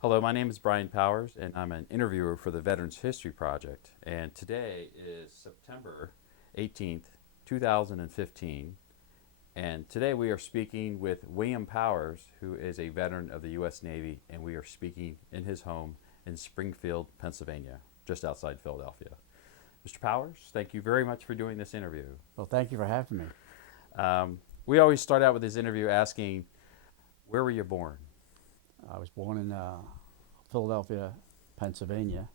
Hello, my name is Brian Powers, and I'm an interviewer for the Veterans History Project. And today is September 18th, 2015. And today we are speaking with William Powers, who is a veteran of the U.S. Navy, and we are speaking in his home in Springfield, Pennsylvania, just outside Philadelphia. Mr. Powers, thank you very much for doing this interview. Well, thank you for having me. We always start out with this interview asking, where were you born? I was born in Philadelphia, Pennsylvania.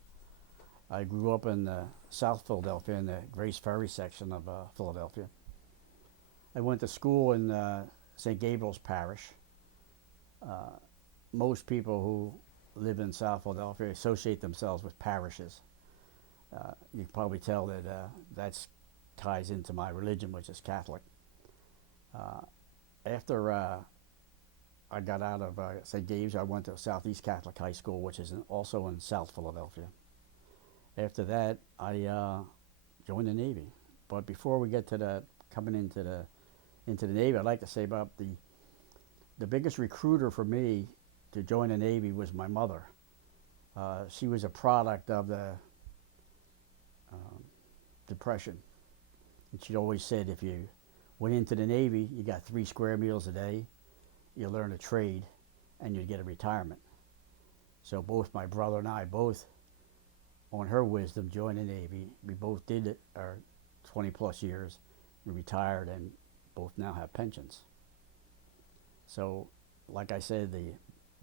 I grew up in South Philadelphia in the Grace Ferry section of Philadelphia. I went to school in St. Gabriel's Parish. Uh, Most people who live in South Philadelphia associate themselves with parishes. You can probably tell that that ties into my religion, which is Catholic. Uh, After I got out of St. Gabe's, I went to Southeast Catholic High School, which is also in South Philadelphia. After that, I joined the Navy. But before we get to coming into the Navy, I'd like to say about the biggest recruiter for me to join the Navy was my mother. She was a product of the um, Depression, and she always said if you went into the Navy, you got 3 square meals a day, you learn a trade, and you'd get a retirement. So both my brother and I, both on her wisdom, joined the Navy. We both did it our 20 plus years. We retired and both now have pensions. So, like I said, the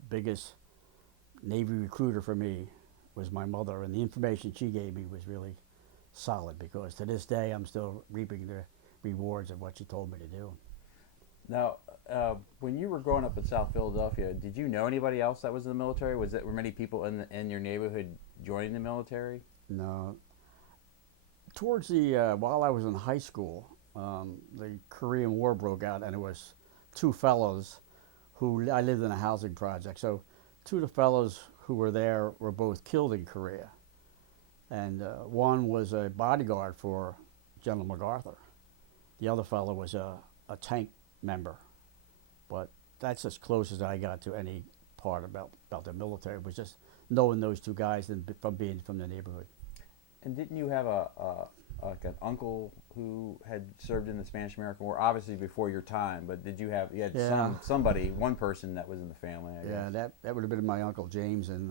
biggest Navy recruiter for me was my mother, and the information she gave me was really solid because to this day I'm still reaping the rewards of what she told me to do. Now, when you were growing up in South Philadelphia, did you know anybody else that was in the military? Were many people in your neighborhood joining the military? No, towards the while I was in high school, the Korean War broke out, and it was two fellows who I lived in a housing project. So, two of the fellows who were there were both killed in Korea, and one was a bodyguard for General MacArthur. The other fellow was a tank member, but that's as close as I got to any part about the military. Was just knowing those two guys and from being from the neighborhood. And didn't you have a like an uncle who had served in the Spanish American War? Obviously before your time, but you had Yeah, one person that was in the family, I yeah, guess. that would have been my uncle James, and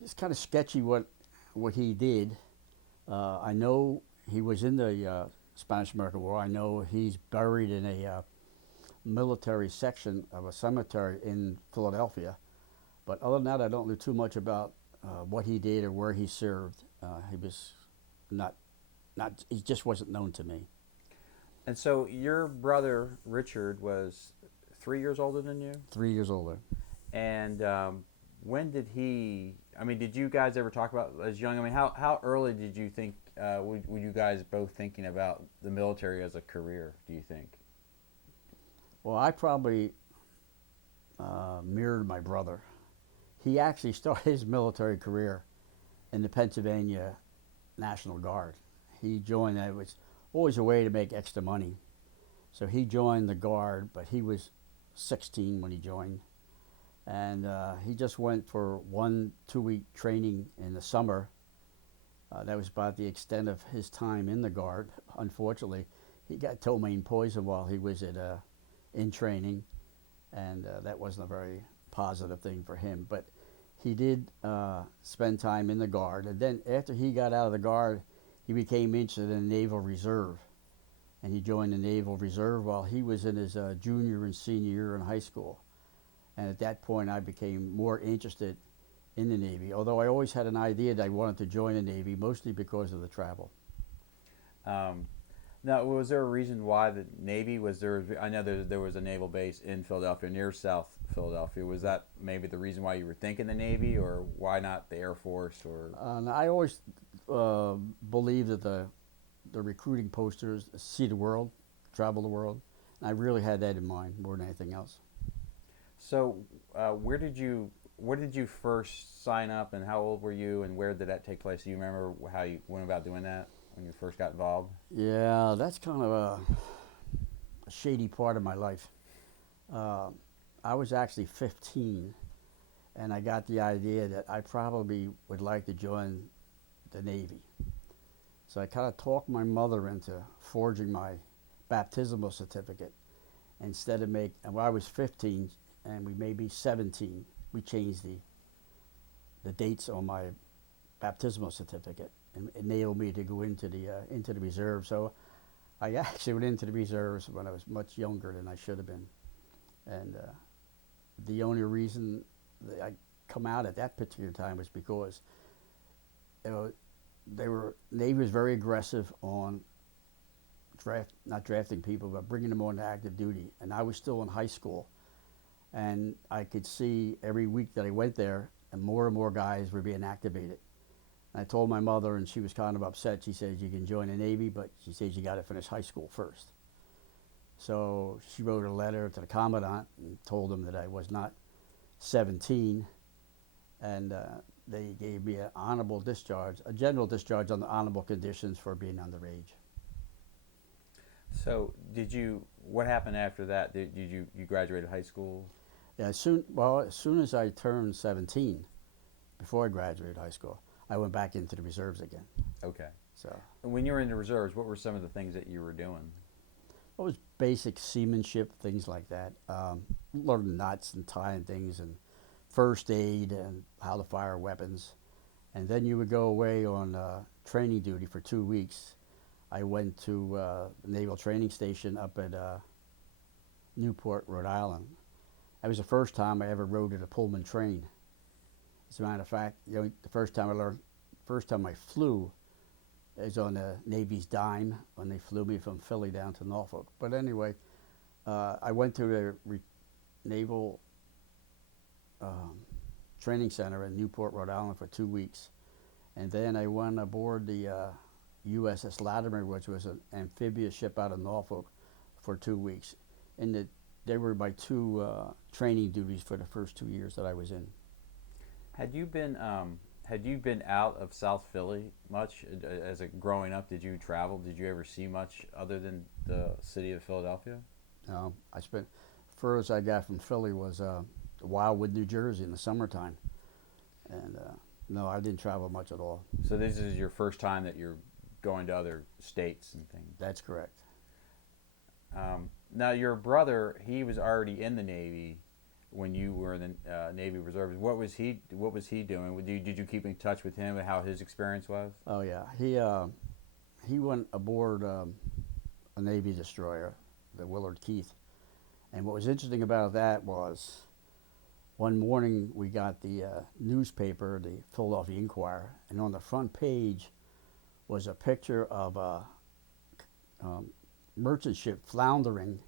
it's kind of sketchy what he did. I know he was in the Spanish American War. I know he's buried in a military section of a cemetery in Philadelphia. But other than that, I don't know too much about what he did or where he served. He was not, not. He just wasn't known to me. And so your brother Richard was 3 years older than you, 3 years older. and when did he? I mean, did you guys ever talk about as young? I mean, how early did you think were you guys both thinking about the military as a career? Do you think? Well, I probably mirrored my brother. He actually started his military career in the Pennsylvania National Guard. He joined that. It was always a way to make extra money. So he joined the Guard, but he was 16 when he joined. And he just went for 1 2 week training in the summer. That was about the extent of his time in the Guard. Unfortunately, he got ptomaine poison while he was in training, and that wasn't a very positive thing for him. But he did spend time in the Guard, and then after he got out of the Guard, he became interested in the Naval Reserve, and he joined the Naval Reserve while he was in his junior and senior year in high school. And at that point, I became more interested in the Navy, although I always had an idea that I wanted to join the Navy, mostly because of the travel. Um, Now, was there a reason why the Navy was there? I know there was a naval base in Philadelphia, near South Philadelphia. Was that maybe the reason why you were thinking the Navy, or why not the Air Force? Or And I always uh, believed that the recruiting posters see the world, travel the world. And I really had that in mind more than anything else. so, where did you first sign up, and how old were you, and where did that take place? Do you remember how you went about doing that when you first got involved? Yeah, that's kind of a shady part of my life. Uh, I was actually 15, and I got the idea that I probably would like to join the Navy. So I kind of talked my mother into forging my baptismal certificate. Instead of well, I was 15 and we may be 17, we changed the dates on my baptismal certificate and enabled me to go into the reserve. So I actually went into the reserves when I was much younger than I should have been. And the only reason that I come out at that particular time was because Navy was very aggressive on not drafting people, but bringing them on to active duty. And I was still in high school, and I could see every week that I went there, and more guys were being activated. And I told my mother, and she was kind of upset. She says, "You can join the Navy, but she says you got to finish high school first." So she wrote a letter to the commandant and told him that I was not 17, and they gave me an honorable discharge, a general discharge on the honorable conditions for being underage. So what happened after that? Did you graduated high school? Yeah, as soon as I turned 17, before I graduated high school, I went back into the reserves again. Okay. So And when you were in the reserves, what were some of the things that you were doing? it was basic seamanship, things like that. Learning knots and tying things and first aid and how to fire weapons. And then you would go away on training duty for 2 weeks. I went to the Naval Training Station up at Newport, Rhode Island. That was the first time I ever rode in a Pullman train. As a matter of fact, the first time I flew is on the Navy's dime when they flew me from Philly down to Norfolk. But anyway, I went to the Naval Training Center in Newport, Rhode Island for 2 weeks. And then I went aboard the USS Latimer, which was an amphibious ship out of Norfolk, for 2 weeks. And they were my two training duties for the first 2 years that I was in. Had you been out of South Philly much growing up? Did you travel? Did you ever see much other than the city of Philadelphia? I spent furthest I got from Philly was Wildwood, New Jersey, in the summertime, and no, I didn't travel much at all. So this is your first time that you're going to other states and things. That's correct. Now your brother, he was already in the Navy when you were in the Navy Reserves. What was he doing? Did you keep in touch with him and how his experience was? Oh yeah, he went aboard a Navy destroyer, the Willard Keith, and what was interesting about that was one morning we got the newspaper, the Philadelphia Inquirer, and on the front page was a picture of a merchant ship floundering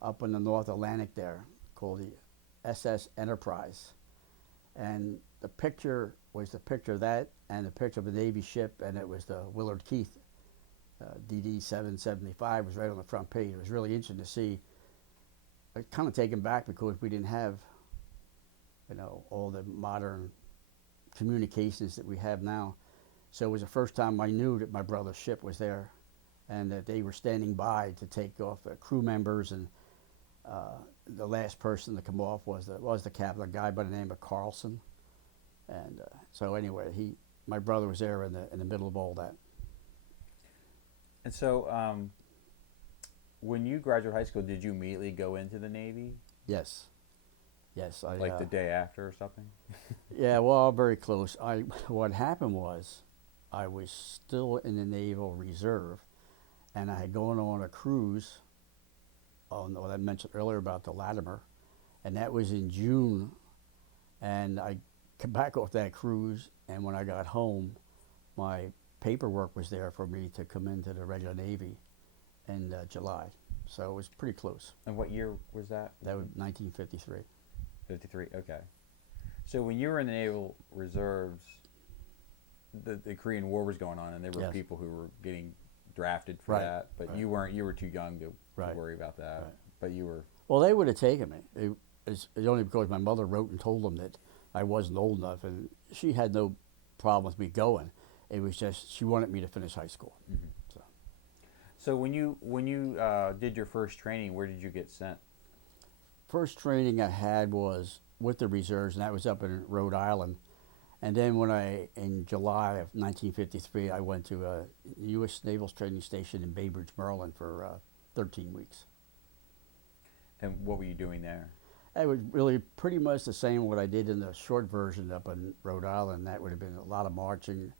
up in the North Atlantic there, called the SS Enterprise. And the picture was the picture of that and the picture of a Navy ship, and it was the Willard Keith DD 775 was right on the front page. It was really interesting to see. I was kind of taken back because we didn't have, all the modern communications that we have now. So it was the first time I knew that my brother's ship was there, and that they were standing by to take off crew members. And the last person to come off was the captain, a guy by the name of Carlson. And so anyway, my brother was there in the middle of all that. And so, when you graduated high school, did you immediately go into the Navy? Yes. I, like the day after or something? Yeah, well, very close. What happened was, I was still in the Naval Reserve, and I had gone on a cruise on what I mentioned earlier about the Latimer, and that was in June. And I came back off that cruise, and when I got home, my paperwork was there for me to come into the regular Navy in July. So it was pretty close. And what year was that? That was 1953. 53, okay. So when you were in the Naval Reserves, the Korean War was going on, and there were Yes. people who were getting drafted for Right, that, but right. you were too young to Right. worry about that. Right. But you were. Well, they would have taken me. It's only because my mother wrote and told them that I wasn't old enough, and she had no problem with me going. It was just she wanted me to finish high school. Mm-hmm. So when you did your first training, where did you get sent? First training I had was with the reserves, and that was up in Rhode Island. And then in July of 1953, I went to a U.S. Naval Training Station in Bay Bridge, Maryland for 13 weeks. And what were you doing there? It was really pretty much the same what I did in the short version up in Rhode Island. That would have been a lot of marching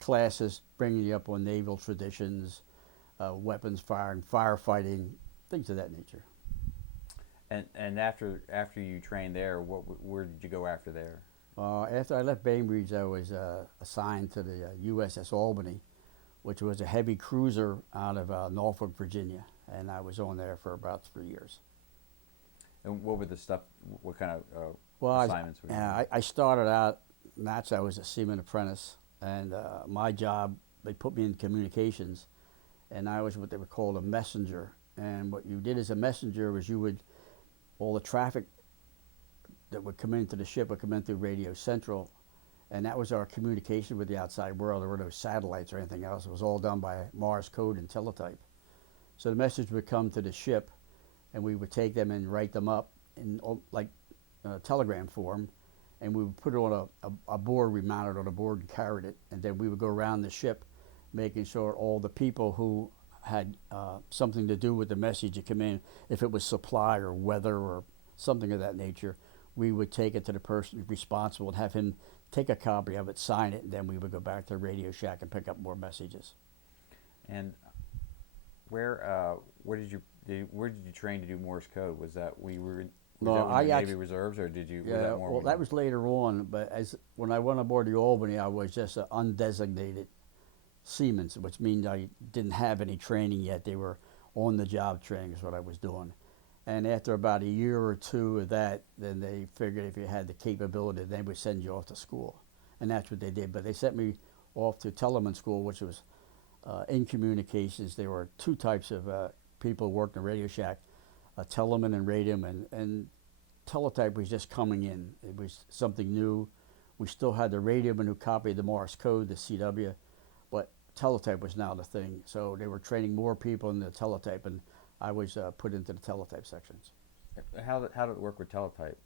classes, bringing you up on naval traditions, weapons firing, firefighting, things of that nature. And after you trained there, where did you go after there? After I left Bainbridge, I was assigned to the USS Albany, which was a heavy cruiser out of Norfolk, Virginia, and I was on there for about 3 years. And what were the stuff? What kind of Well, assignments were you doing? I started out, I was a seaman apprentice, and my job, they put me in communications, and I was what they would call a messenger. And what you did as a messenger was all the traffic that would come into the ship would come in through Radio Central, and that was our communication with the outside world. There were no satellites or anything else. It was all done by Morse code and teletype. So the message would come to the ship, and we would take them and write them up in like telegram form, and we would put it on a board. We mounted on a board and carried it, and then we would go around the ship making sure all the people who had something to do with the message that came in, if it was supply or weather or something of that nature, we would take it to the person responsible and have him take a copy of it, sign it, and then we would go back to the Radio Shack and pick up more messages. And where did you train to do Morse code? Was that when you were in the Navy Reserves, or did you? Yeah, that was later on. But when I went aboard the Albany, I was just an undesignated seaman, which means I didn't have any training yet. They were on-the-job training is what I was doing. And after about a year or two of that, then they figured if you had the capability, they would send you off to school. And that's what they did. But they sent me off to Teleman School, which was in communications. There were two types of people who worked in Radio Shack, teleman and radium, and teletype was just coming in. It was something new. We still had the radium who copied the Morse code, the CW, but teletype was now the thing. So they were training more people in the teletype, and I was put into the teletype sections. How did it work with teletype?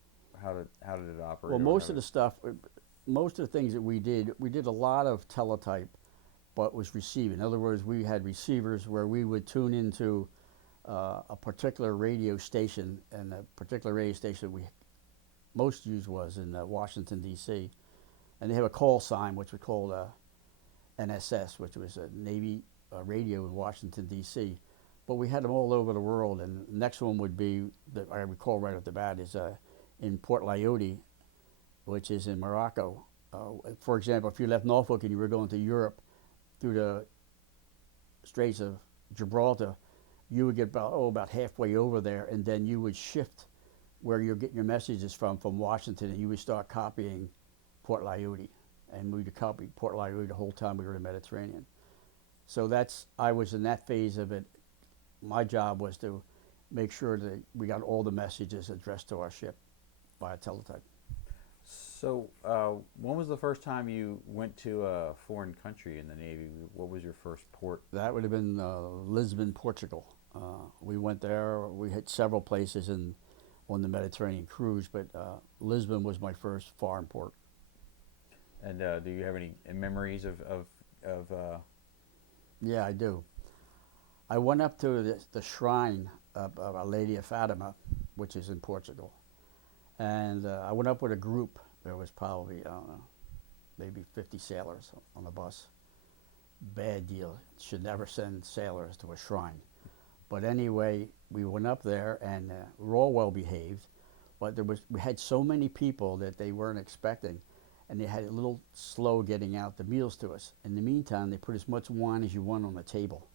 How did it operate? Well, most of the things that we did a lot of teletype, but was receiving. In other words, we had receivers where we would tune into a particular radio station, and the particular radio station we most used was in Washington, D.C. And they have a call sign, which we called NSS, which was a Navy radio in Washington, D.C. But we had them all over the world, and the next one would be, that I recall right off the bat, is in Port Rhode, which is in Morocco. For example, if you left Norfolk and you were going to Europe through the Straits of Gibraltar, you would get about halfway over there, and then you would shift where you're getting your messages from Washington, and you would start copying Port Rhode, and we would copy Port Rhode the whole time we were in the Mediterranean. So I was in that phase of it. My job was to make sure that we got all the messages addressed to our ship via teletype. So when was the first time you went to a foreign country in the Navy? What was your first port? That would have been Lisbon, Portugal. We went there. We hit several places on the Mediterranean cruise, but Lisbon was my first foreign port. And do you have any memories of Yeah, I do. I went up to the shrine of Our Lady of Fatima, which is in Portugal. And I went up with a group. There was probably, I don't know, maybe 50 sailors on the bus. Bad deal. Should never send sailors to a shrine. But anyway, we went up there, and we were all well behaved. But we had so many people that they weren't expecting, and they had a little slow getting out the meals to us. In the meantime, they put as much wine as you want on the table.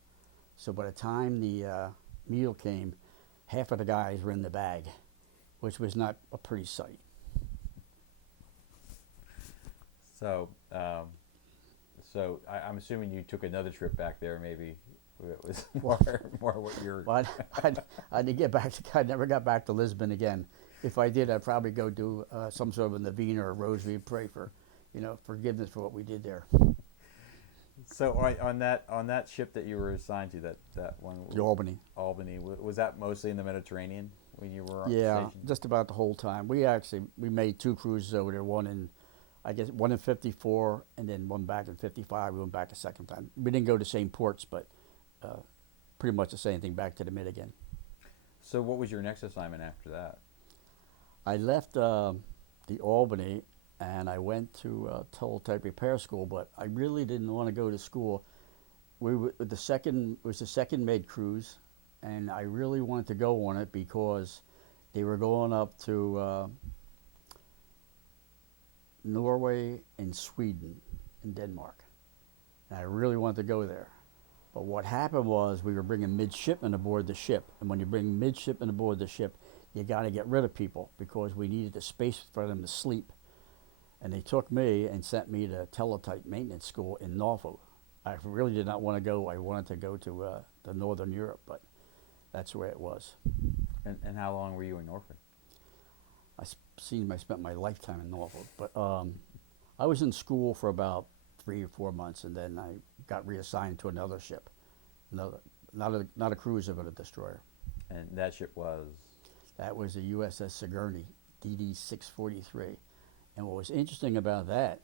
So by the time the meal came, half of the guys were in the bag, which was not a pretty sight. So, I'm assuming you took another trip back there. Maybe it was more what you're. But I didn't get back. I never got back to Lisbon again. If I did, I'd probably go do some sort of a novena or a rosary and pray for, forgiveness for what we did there. So on that ship that you were assigned to, that one, The Albany. was that mostly in the Mediterranean? when you were Yeah, stationed? just about the whole time. We made two cruises over there. One in, I guess, one in '54, and then one back in '55. We went back a second time. We didn't go to the same ports, but uh, pretty much the same thing back to the mid again. So what was your next assignment after that? I left the Albany and I went to teletype repair school, but I really didn't want to go to school. We were the second it was the second med cruise, and I really wanted to go on it because they were going up to Norway and Sweden and Denmark, and I really wanted to go there. But what happened was we were bringing midshipmen aboard the ship, and when you bring midshipmen aboard the ship, you got to get rid of people because we needed the space for them to sleep. And they took me and sent me to teletype maintenance school in Norfolk. I really did not want to go. I wanted to go to Northern Europe, but that's where it was. And how long were you in Norfolk? I spent my lifetime in Norfolk, but I was in school for about 3 or 4 months, and then I got reassigned to another ship, not a cruiser but a destroyer. And that ship was? That was the USS Sigourney, DD 643. And what was interesting about that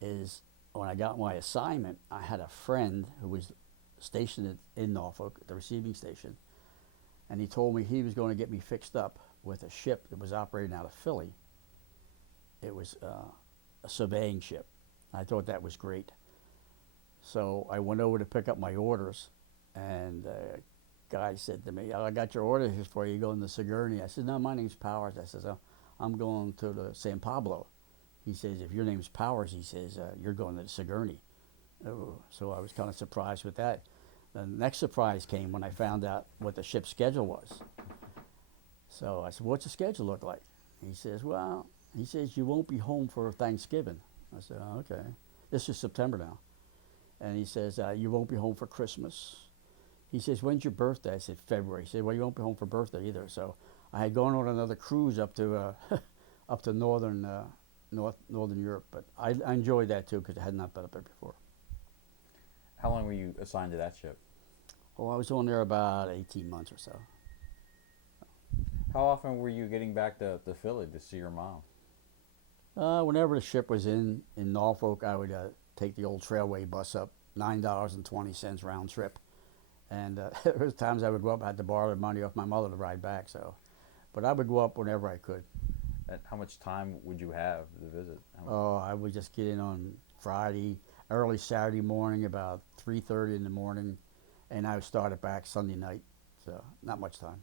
is when I got my assignment, I had a friend who was stationed in Norfolk, the receiving station, and he told me he was going to get me fixed up with a ship that was operating out of Philly. It was a surveying ship. I thought that was great. So I went over to pick up my orders, and the guy said to me, "Oh, I got your orders here for you. You going to Sigourney?" I said, "No, my name's Powers." I says, "I'm going to the San Pablo." He says, "If your name's Powers," he says, "you're going to the Sigourney." Oh, so I was kind of surprised with that. The next surprise came when I found out what the ship's schedule was. So I said, "What's the schedule look like?" He says, "Well," he says, "you won't be home for Thanksgiving." I said, "Oh, okay." This is September now. And he says, "You won't be home for Christmas." He says, "When's your birthday?" I said, "February." He said, "Well, you won't be home for birthday either." So I had gone on another cruise up to up to northern Europe, but I enjoyed that too because I had not been up there before. How long were you assigned to that ship? Oh, I was on there about 18 months or so. How often were you getting back to Philly to see your mom? Whenever the ship was in Norfolk, I would take the old Trailway bus up, $9.20 round trip. And there was times I would go up, I had to borrow the money off my mother to ride back. So, but I would go up whenever I could. And how much time would you have to visit? Oh, I would just get in on Friday, early Saturday morning, about 3:30 in the morning, and I would start it back Sunday night. So not much time.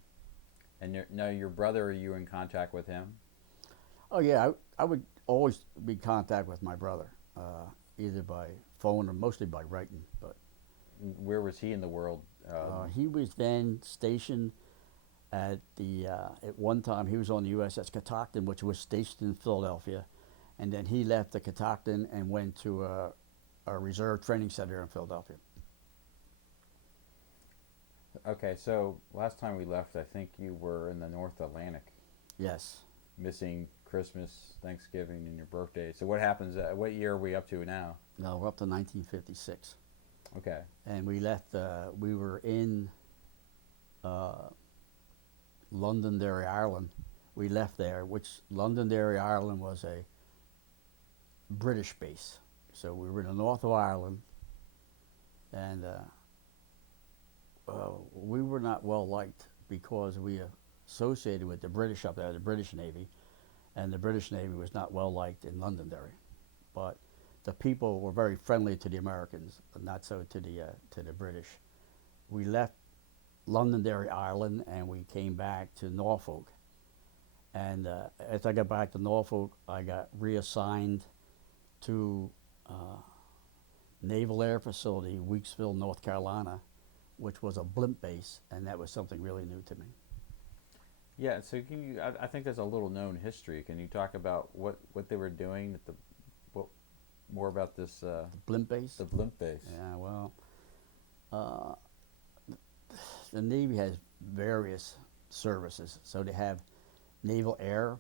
And your brother, are you in contact with him? Oh yeah, I would always be in contact with my brother, either by phone or mostly by writing. But Where was he in the world? he was then stationed at one time he was on the USS Catoctin, which was stationed in Philadelphia, and then he left the Catoctin and went to a reserve training center in Philadelphia. Okay, so last time we left, I think you were in the North Atlantic, Yes. missing Christmas, Thanksgiving, and your birthday. So what happens? What year are we up to now? No, we're up to 1956, Okay. and we left. We were in Londonderry, Ireland. We left there, which Londonderry, Ireland was a British base. So we were in the north of Ireland, and we were not well liked because we associated with the British up there, the British Navy, and the British Navy was not well liked in Londonderry. But the people were very friendly to the Americans, but not so to the British. We left Londonderry, Ireland, and we came back to Norfolk. And as I got back to Norfolk, I got reassigned to Naval Air Facility, Weeksville, North Carolina, which was a blimp base, and that was something really new to me. Yeah. So can you? I think there's a little known history. Can you talk about what they were doing at what more about this? The blimp base? The blimp base. Yeah, well, uh, the Navy has various services. So they have Naval Air,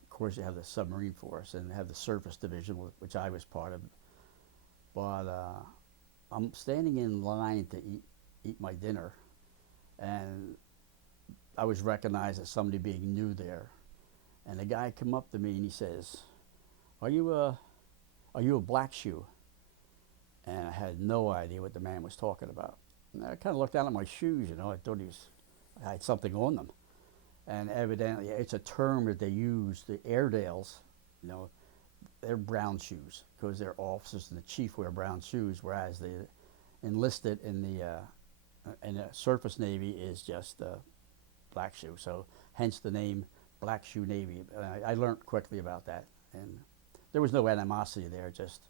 of course you have the Submarine Force, and they have the Surface Division, which I was part of. But I'm standing in line to eat my dinner, and I was recognized as somebody being new there. And the guy come up to me and he says, are you a black shoe? And I had no idea what the man was talking about. And I kind of looked down at my shoes, I thought I had something on them. And evidently, it's a term that they use, the Airedales, they're brown shoes because their officers and the chief wear brown shoes, whereas the enlisted in the surface Navy is just black shoe. So hence the name Black Shoe Navy. I learned quickly about that. And there was no animosity there, just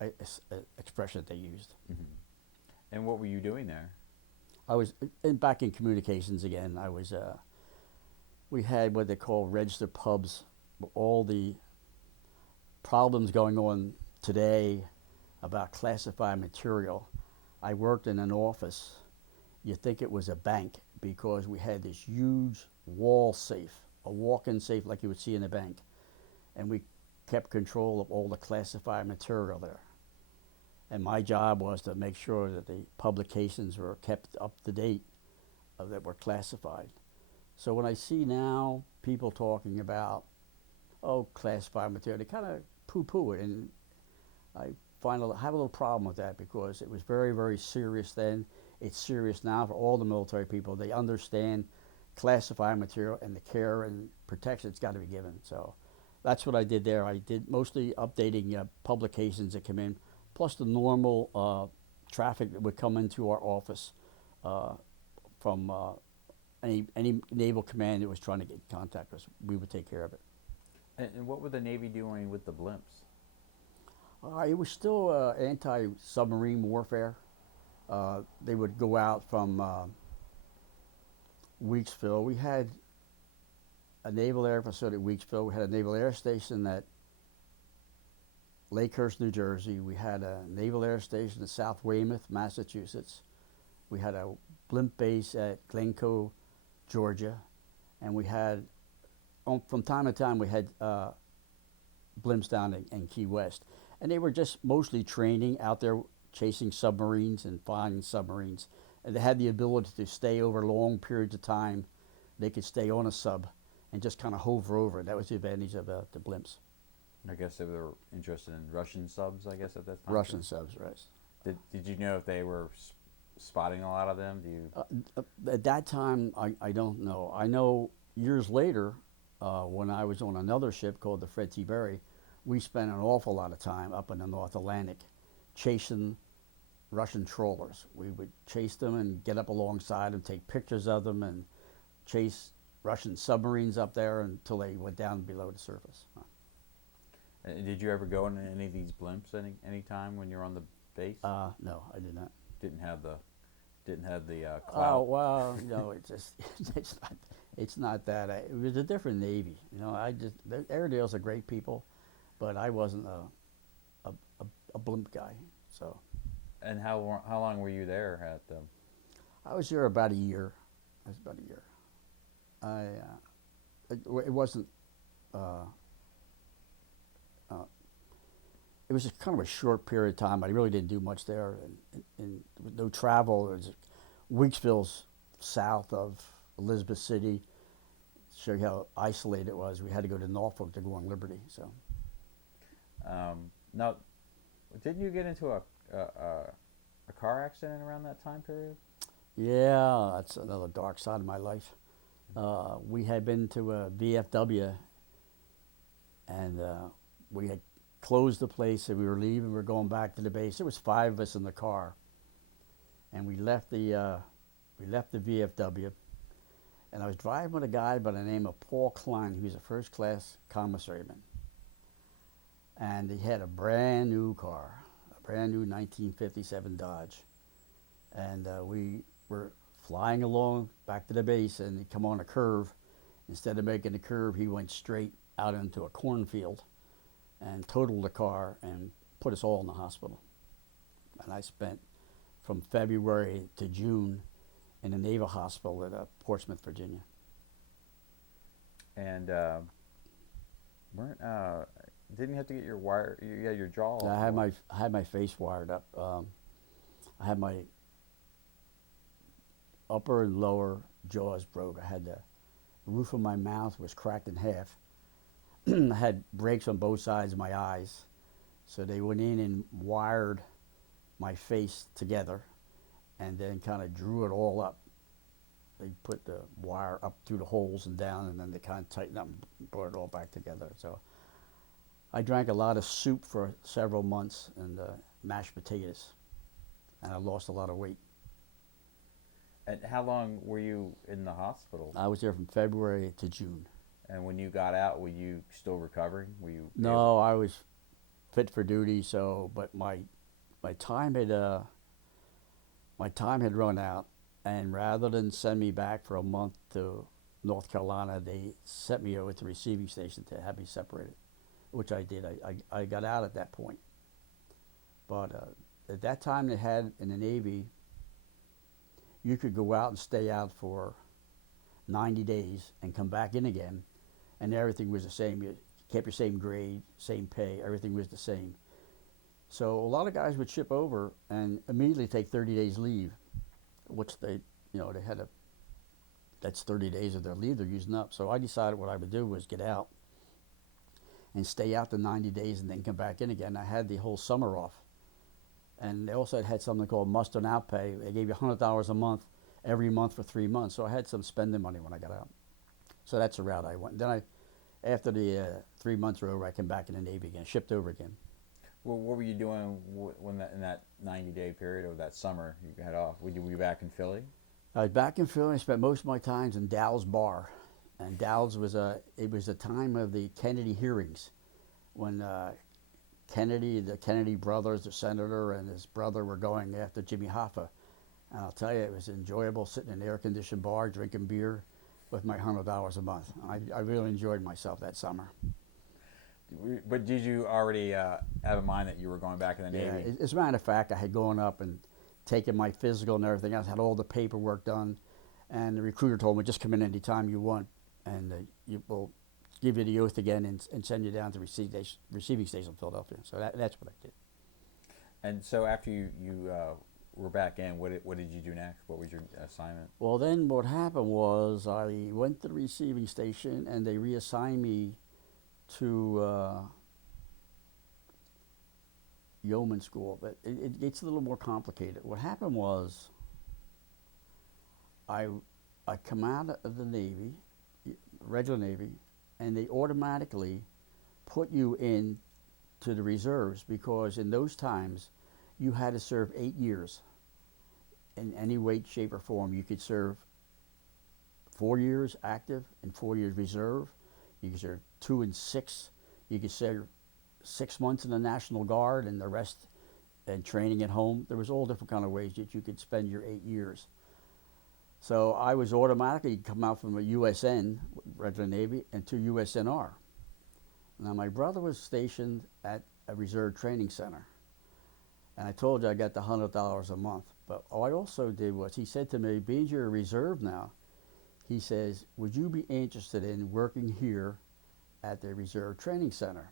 an expression that they used. Mm-hmm. And what were you doing there? I was back in communications again. I was. We had what they call registered pubs. All the problems going on today about classified material. I worked in an office. You think it was a bank because we had this huge wall safe, a walk-in safe like you would see in a bank, and we kept control of all the classified material there. And my job was to make sure that the publications were kept up to date, that were classified. So when I see now people talking about, classified material, they kind of poo-poo it, and I have a little problem with that because it was very, very serious then. It's serious now for all the military people. They understand classified material and the care and protection it's got to be given. So that's what I did there. I did mostly updating publications that come in, plus the normal traffic that would come into our office from any naval command that was trying to get in contact with us. We would take care of it. And what were the Navy doing with the blimps? It was still anti-submarine warfare. They would go out from Weeksville. We had a naval air facility at Weeksville. We had a naval air station at Lakehurst, New Jersey. We had a naval air station at South Weymouth, Massachusetts. We had a blimp base at Glencoe, Georgia. And we had, from time to time, we had blimps down in Key West. And they were just mostly training out there, chasing submarines and finding submarines. And they had the ability to stay over long periods of time. They could stay on a sub and just kind of hover over. That was the advantage of the blimps. I guess they were interested in Russian subs, I guess, at that time? Russian subs, right. Did you know if they were spotting a lot of them? Do you? At that time, I don't know. I know years later, when I was on another ship called the Fred T. Berry, we spent an awful lot of time up in the North Atlantic chasing Russian trawlers. We would chase them and get up alongside them, take pictures of them, and chase Russian submarines up there until they went down below the surface. Did you ever go in any of these blimps any time when you were on the base? No, I did not. Didn't have the clout. Oh well, it's not that. It was a different Navy. The Airedales are great people, but I wasn't a blimp guy. So. And how long were you there at them? I was there about a year. It wasn't. It was just kind of a short period of time. I really didn't do much there, and with no travel. It was Weeksville's south of Elizabeth City. Show you how isolated it was. We had to go to Norfolk to go on Liberty. So. Now, didn't you get into a car accident around that time period? Yeah, that's another dark side of my life. We had been to a VFW, and we had closed the place, and we were leaving. We were going back to the base. There was 5 of us in the car, and we left the VFW. And I was driving with a guy by the name of Paul Klein. He was a first-class commissaryman, and he had a brand new car, a brand new 1957 Dodge. And we were flying along back to the base, and he come on a curve. Instead of making the curve, he went straight out into a cornfield and totaled the car and put us all in the hospital. And I spent from February to June in a naval hospital at Portsmouth, Virginia. And didn't you have to get your jaw? I had my face wired up. I had my upper and lower jaws broke. I had the roof of my mouth was cracked in half. I had breaks on both sides of my eyes. So they went in and wired my face together and then kind of drew it all up. They put the wire up through the holes and down, and then they kind of tightened up and brought it all back together. So I drank a lot of soup for several months and mashed potatoes, and I lost a lot of weight. And how long were you in the hospital? I was there from February to June. And when you got out, were you still recovering? Were you No, I was fit for duty. So, but my time had run out, and rather than send me back for a month to North Carolina, they sent me over to the receiving station to have me separated, which I did. I got out at that point. But at that time they had in the Navy, you could go out and stay out for 90 days and come back in again, and everything was the same. You kept your same grade, same pay, everything was the same. So a lot of guys would ship over and immediately take 30 days leave, which they had that's 30 days of their leave they're using up. So I decided what I would do was get out and stay out the 90 days and then come back in again. I had the whole summer off. And they also had something called muster and out pay. They gave you $100 a month every month for 3 months. So I had some spending money when I got out. So that's the route I went. Then after the 3 months were over, I came back in the Navy again, shipped over again. Well, what were you doing in that 90-day period or that summer you had off? Were you back in Philly? I was back in Philly. I spent most of my time in Dow's Bar. And Dow's was the time of the Kennedy hearings when the Kennedy brothers, the senator and his brother, were going after Jimmy Hoffa. And I'll tell you, it was enjoyable sitting in an air-conditioned bar, drinking beer with my $100 a month. I really enjoyed myself that summer. But did you already have in mind that you were going back in the Navy? Yeah, as a matter of fact, I had gone up and taken my physical and everything else, had all the paperwork done, and the recruiter told me, just come in any time you want, and you will give you the oath again and send you down to receiving station in Philadelphia. So that's what I did. And so after you were back in, what did you do next? What was your assignment? Well, then what happened was I went to the receiving station and they reassigned me to yeoman school. But it gets a little more complicated. What happened was I come out of the Navy, regular Navy, and they automatically put you in to the reserves because in those times you had to serve 8 years in any way, shape, or form. You could serve 4 years active and 4 years reserve. You could serve 2 and 6. You could serve 6 months in the National Guard and the rest and training at home. There was all different kind of ways that you could spend your 8 years. So I was automatically come out from a USN, regular Navy, into USNR. Now my brother was stationed at a reserve training center. And I told you I got the $100 a month. But what I also did was, he said to me, being you're a reserve now, he says, would you be interested in working here at the reserve training center?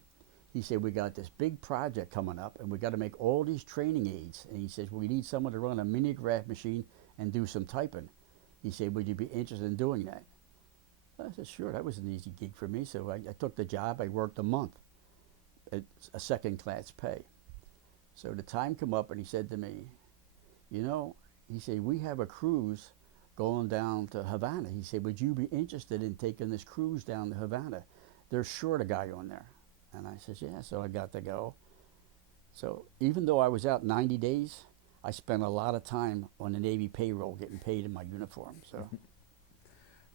He said, we got this big project coming up and we got to make all these training aids. And he says, we need someone to run a mimeograph machine and do some typing. He said, would you be interested in doing that? I said, sure, that was an easy gig for me. So I took the job. I worked a month at a second-class pay. So the time come up and he said to me, he said, we have a cruise going down to Havana. He said, would you be interested in taking this cruise down to Havana? They're short a guy on there. And I said, yeah, so I got to go. So even though I was out 90 days, I spent a lot of time on the Navy payroll getting paid in my uniform.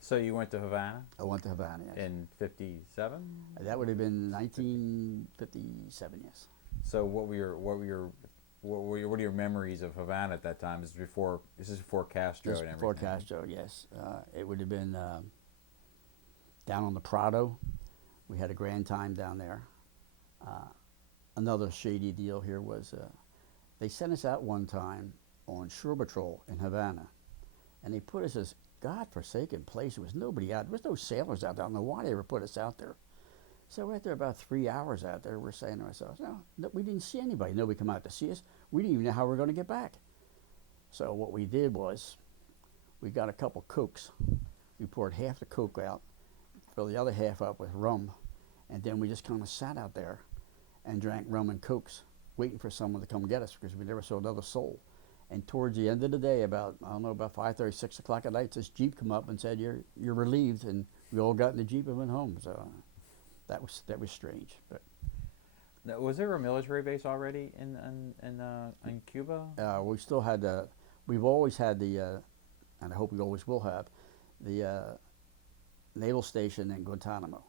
So you went to Havana? I went to Havana, yes. In 57? That would have been 1957, yes. So what are your memories of Havana at that time? This is before Castro and everything. Before Castro, yes. It would have been down on the Prado. We had a grand time down there. Another shady deal here was they sent us out one time on shore patrol in Havana, and they put us in this godforsaken place. There was nobody out. There was no sailors out there. I don't know why they ever put us out there. So we're out there about 3 hours out there. We're saying to ourselves, no, we didn't see anybody. Nobody come out to see us. We didn't even know how we were going to get back. So what we did was we got a couple Cokes. We poured half the Coke out, filled the other half up with rum, and then we just kind of sat out there and drank rum and Cokes, waiting for someone to come get us because we never saw another soul. And towards the end of the day, about, I don't know, about 5:30, 6 o'clock at night, this Jeep come up and said, you're relieved, and we all got in the Jeep and went home. So that was strange. But Now, was there a military base already in Cuba? we still had we've always had and I hope we always will have, the naval station in Guantanamo,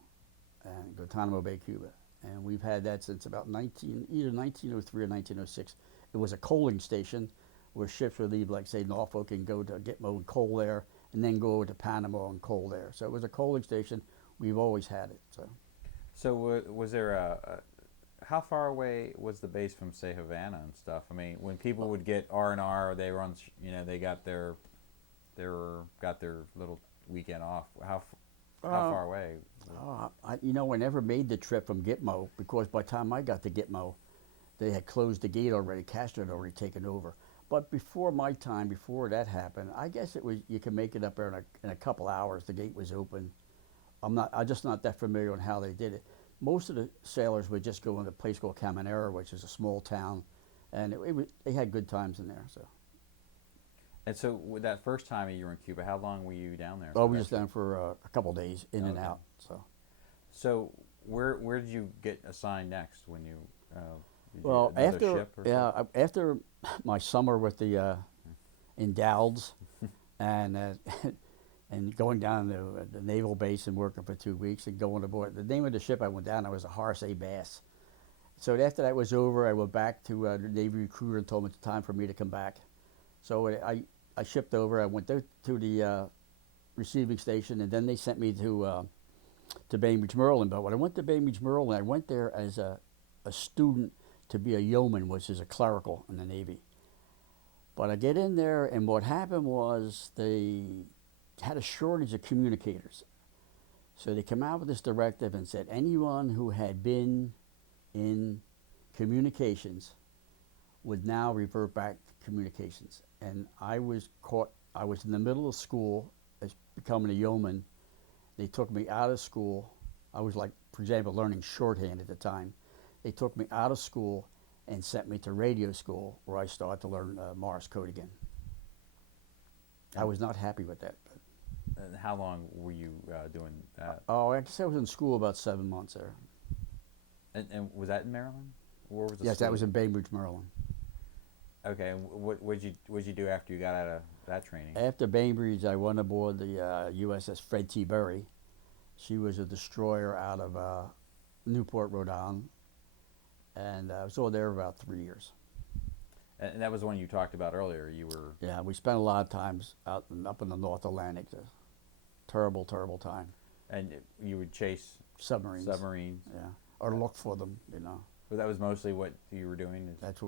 and Guantanamo Bay, Cuba. And we've had that since about either 1903 or 1906. It was a coaling station where ships would leave, like, say, Norfolk and go to Gitmo and coal there, and then go over to Panama and coal there. So it was a coaling station. We've always had it. So was there how far away was the base from, say, Havana and stuff? I mean, when people would get R&R, they were on, they got their little weekend off. How far away? I never made the trip from Gitmo because by the time I got to Gitmo, they had closed the gate already. Castro had already taken over. But before my time, before that happened, I guess it was, you could make it up there in a couple hours. The gate was open. I'm just not that familiar on how they did it. Most of the sailors would just go into a place called Caminera, which is a small town, and they had good times in there. So. And so, with that first time you were in Cuba, how long were you down there? Oh, we was down for a couple of days, in and out. So where did you get assigned next when you? Well, after after my summer with the in Dowds, and and going down to the naval base and working for 2 weeks and going aboard. The name of the ship I went down on was a Horace A. Bass. So after that was over, I went back to the Navy recruiter and told him it's time for me to come back. So I shipped over. I went there to the receiving station, and then they sent me to Bainbridge, Maryland. But when I went to Bainbridge, Maryland, I went there as a student to be a yeoman, which is a clerical in the Navy. But I get in there, and what happened was they had a shortage of communicators. So they came out with this directive and said anyone who had been in communications would now revert back to communications. And I was in the middle of school as becoming a yeoman. They took me out of school. I was, like, for example, learning shorthand at the time. They took me out of school and sent me to radio school, where I started to learn Morse code again. I was not happy with that. And how long were you doing that? Oh, I guess I was in school about 7 months there. And was that in Maryland? Or was it Yes, that was in Bainbridge, Maryland. Okay, and what'd you do after you got out of that training? After Bainbridge, I went aboard the USS Fred T. Berry. She was a destroyer out of Newport, Rhode Island, and I was over there about 3 years. And that was the one you talked about earlier. You were. Yeah, we spent a lot of times up in the North Atlantic. Terrible, terrible time. And you would chase submarines. Yeah, or look for them. But that was mostly what you were doing. That's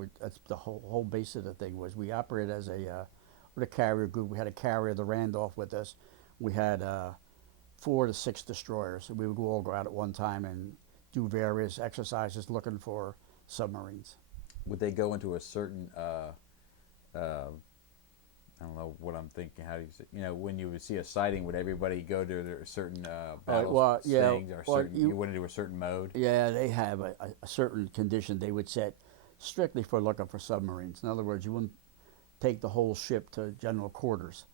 the whole base of the thing was. We operated as with a carrier group. We had a carrier, the Randolph, with us. We had 4 to 6 destroyers. So we would all go out at one time and do various exercises looking for submarines. Would they go into a certain? I don't know what I'm thinking. How do you say? When you would see a sighting, would everybody go to a certain battle things, or you went into a certain mode? Yeah, they have a certain condition they would set strictly for looking for submarines. In other words, you wouldn't take the whole ship to general quarters.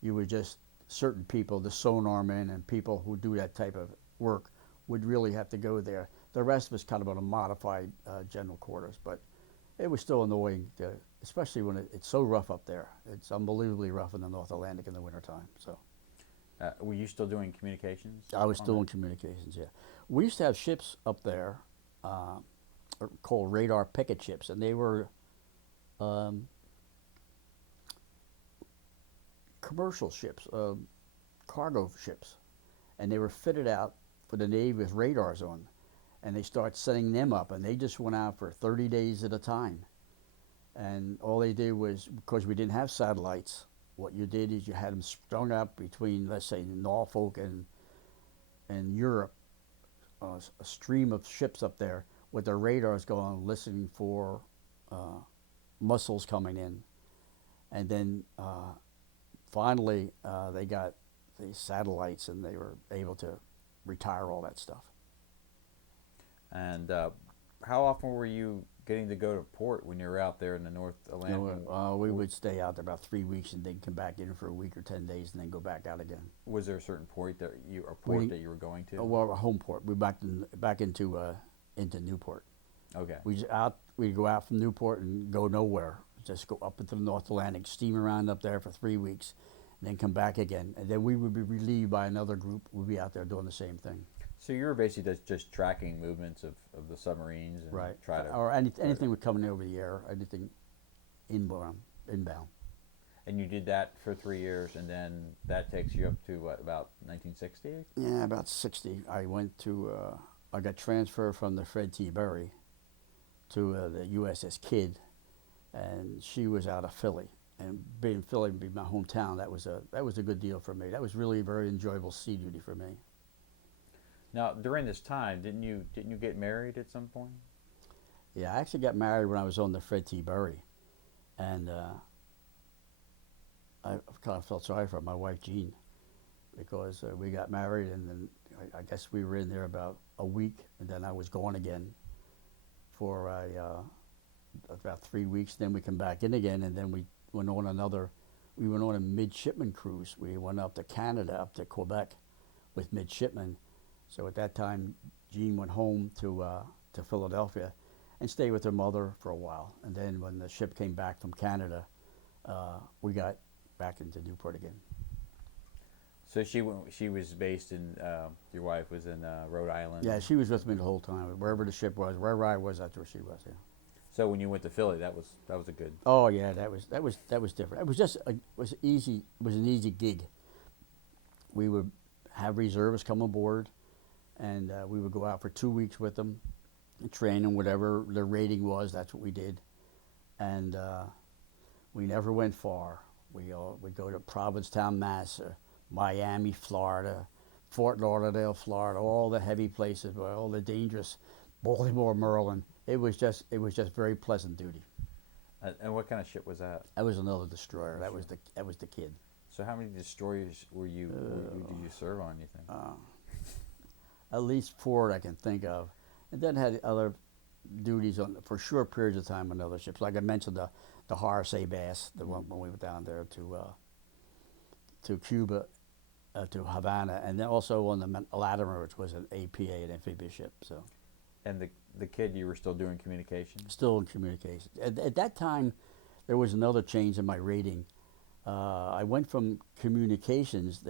You would just, certain people, the sonar men and people who do that type of work, would really have to go there. The rest was kind of on a modified general quarters, but it was still annoying, especially when it's so rough up there. It's unbelievably rough in the North Atlantic in the wintertime. So, were you still doing communications? I was still in communications, yeah. We used to have ships up there called radar picket ships, and they were commercial ships, cargo ships, and they were fitted out for the Navy with radars on. And they start setting them up, and they just went out for 30 days at a time. And all they did was, because we didn't have satellites, what you did is you had them strung up between, let's say, Norfolk and Europe, a stream of ships up there with their radars going, listening for finally, they got the satellites, and they were able to retire all that stuff. And how often were you getting to go to port when you were out there in the North Atlantic? We would stay out there about 3 weeks, and then come back in for a week or 10 days, and then go back out again. Was there a certain port that you were going to? Well, a home port. We back into Newport. Okay. We'd go out from Newport and go nowhere. Just go up into the North Atlantic, steam around up there for 3 weeks, and then come back again. And then we would be relieved by another group. We'd be out there doing the same thing. So you were basically just tracking movements of the submarines and Right. or anything would coming over the air, anything inbound. And you did that for 3 years, and then that takes you up to what, about 1960? Yeah, about 60. I got transferred from the Fred T. Berry to the USS Kidd, and she was out of Philly. And being Philly, being my hometown, that was a good deal for me. That was really very enjoyable sea duty for me. Now, during this time, didn't you get married at some point? Yeah, I actually got married when I was on the Fred T. Berry, and I kind of felt sorry for my wife Jean, because we got married, and then I guess we were in there about a week, and then I was gone again for about 3 weeks. Then we come back in again, and then we went on a midshipman cruise. We went up to Canada, up to Quebec, with midshipmen. So at that time, Jean went home to Philadelphia and stayed with her mother for a while. And then when the ship came back from Canada, we got back into Newport again. So she was based in, your wife was in Rhode Island? Yeah, she was with me the whole time. Wherever the ship was, wherever I was, that's where she was, yeah. So when you went to Philly, that was a good... Oh yeah, that was different. It was an easy gig. We would have reservists come aboard, and we would go out for 2 weeks with them, and train them, whatever their rating was. That's what we did, and we never went far. We go to Provincetown, Mass, Miami, Florida, Fort Lauderdale, Florida, all the heavy places, all the dangerous, Baltimore, Maryland. It was just very pleasant duty. And what kind of ship was that? That was another destroyer. That was the Kidd. So how many destroyers did you serve on, you think? At least 4 I can think of, and then had other duties for short periods of time on other ships. Like I mentioned, the Horace A. Bass, the one when we went down there to Cuba, to Havana, and then also on the Latimer, which was an APA, an amphibious ship. So. And the Kidd, you were still doing communications? Still in communications. At that time, there was another change in my rating. I went from communications.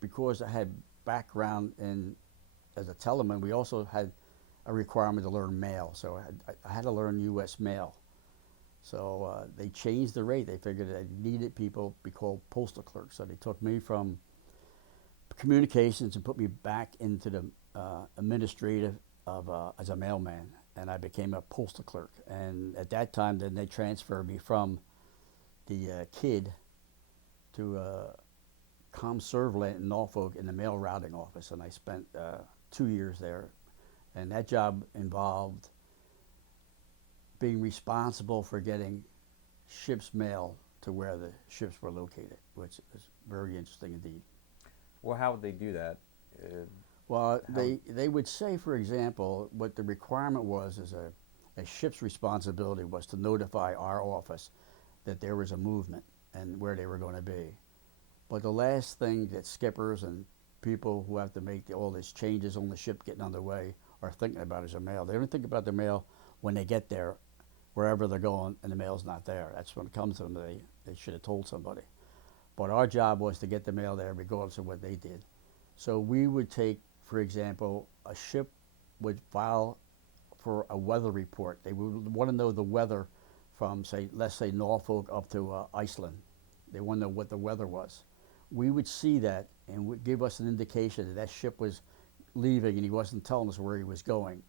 Because I had background as a teleman, we also had a requirement to learn mail. So I had to learn U.S. mail. So they changed the rate. They figured they needed people to be called postal clerks. So they took me from communications and put me back into the administrative as a mailman, and I became a postal clerk. And at that time, then they transferred me from the Kidd to ComServLent in Norfolk in the mail routing office, and I spent 2 years there. And that job involved being responsible for getting ship's mail to where the ships were located, which is very interesting indeed. Well, how would they do that? Well, they would say, for example, what the requirement was is a ship's responsibility was to notify our office that there was a movement and where they were going to be. But the last thing that skippers and people who have to make all these changes on the ship getting underway are thinking about is the mail. They don't think about the mail when they get there, wherever they're going, and the mail's not there. That's when it comes to them. They should have told somebody. But our job was to get the mail there regardless of what they did. So we would take, for example, a ship would file for a weather report. They would want to know the weather from, let's say Norfolk up to Iceland. They want to know what the weather was. We would see that and would give us an indication that that ship was leaving and he wasn't telling us where he was going.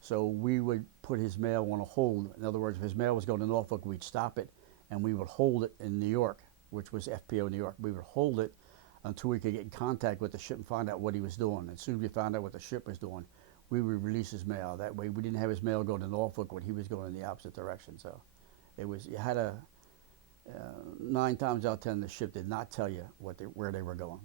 So we would put his mail on a hold. In other words, if his mail was going to Norfolk, we'd stop it and we would hold it in New York, which was FPO New York. We would hold it until we could get in contact with the ship and find out what he was doing. As soon as we found out what the ship was doing, we would release his mail. That way we didn't have his mail go to Norfolk when he was going in the opposite direction. So it 9 times out of 10, the ship did not tell you where they were going.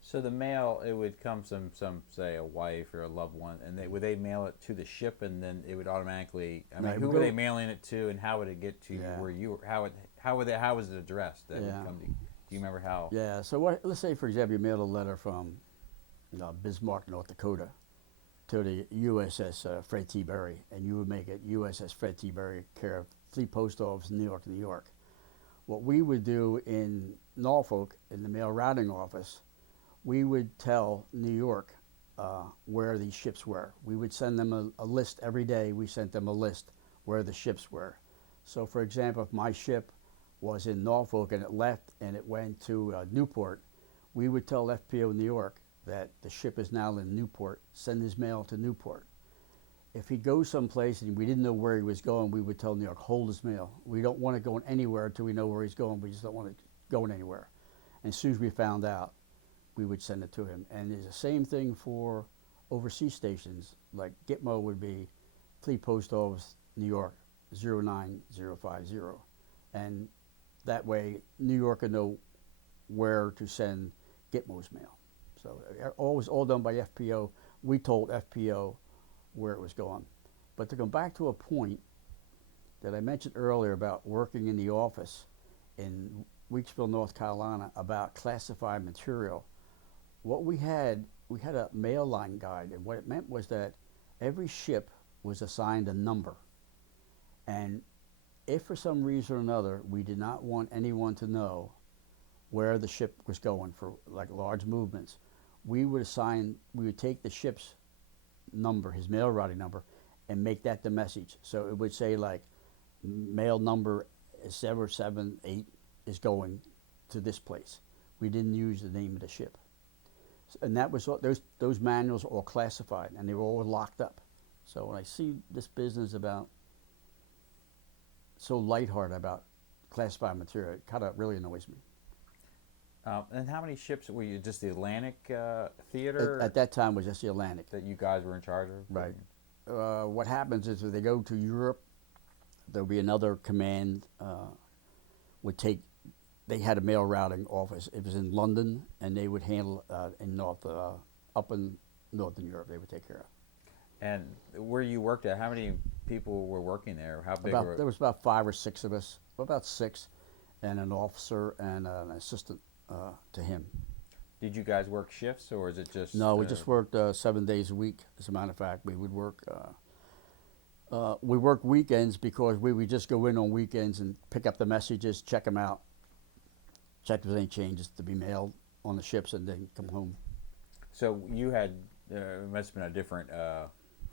So the mail, it would come some say a wife or a loved one, and would they mail it to the ship, and then it would automatically. I No, mean, it who would were go- they mailing it to, and how would it get to you Yeah. where you were? How was it addressed? That would Yeah. come to you? Do you remember how? Yeah. So let's say, for example, you mailed a letter from Bismarck, North Dakota, to the USS Fred T. Berry, and you would make it USS Fred T. Berry, care of Fleet Post Office, New York, New York. What we would do in Norfolk, in the mail routing office, we would tell New York where these ships were. We would send them a list every day. We sent them a list where the ships were. So, for example, if my ship was in Norfolk and it left and it went to Newport, we would tell FPO New York that the ship is now in Newport, send his mail to Newport. If he goes someplace and we didn't know where he was going, we would tell New York, hold his mail. We don't want it going anywhere until we know where he's going. We just don't want it going anywhere. And as soon as we found out, we would send it to him. And it's the same thing for overseas stations. Like Gitmo would be Fleet Post Office, New York, 09050. And that way, New York would know where to send Gitmo's mail. So always all done by FPO. We told FPO where it was going. But to go back to a point that I mentioned earlier about working in the office in Weeksville, North Carolina, about classified material, what we had a mail line guide, and what it meant was that every ship was assigned a number. And if for some reason or another we did not want anyone to know where the ship was going for like large movements, we would take the ship's number, his mail routing number, and make that the message. So it would say like mail number 778 is going to this place. We didn't use the name of the ship. And that was those manuals are all classified, and they were all locked up. So when I see this business about so lighthearted about classified material, it kind of really annoys me. And how many ships were you? Just the Atlantic theater At that time was just the Atlantic. that you guys were in charge of? Right. What happens is if they go to Europe, there'll be another command would take. They had a mail routing office. It was in London, and they would handle in up in Northern Europe. They would take care of. And where you worked at, how many people were working there? How big were? There was about 5 or 6 of us, about 6, and an officer and an assistant to him. Did you guys work shifts, or is it just? No, we just worked 7 days a week. As a matter of fact, we would work. We worked weekends because we would just go in on weekends and pick up the messages, check them out, check if there's any changes to be mailed on the ships, and then come home. So you had it must have been a different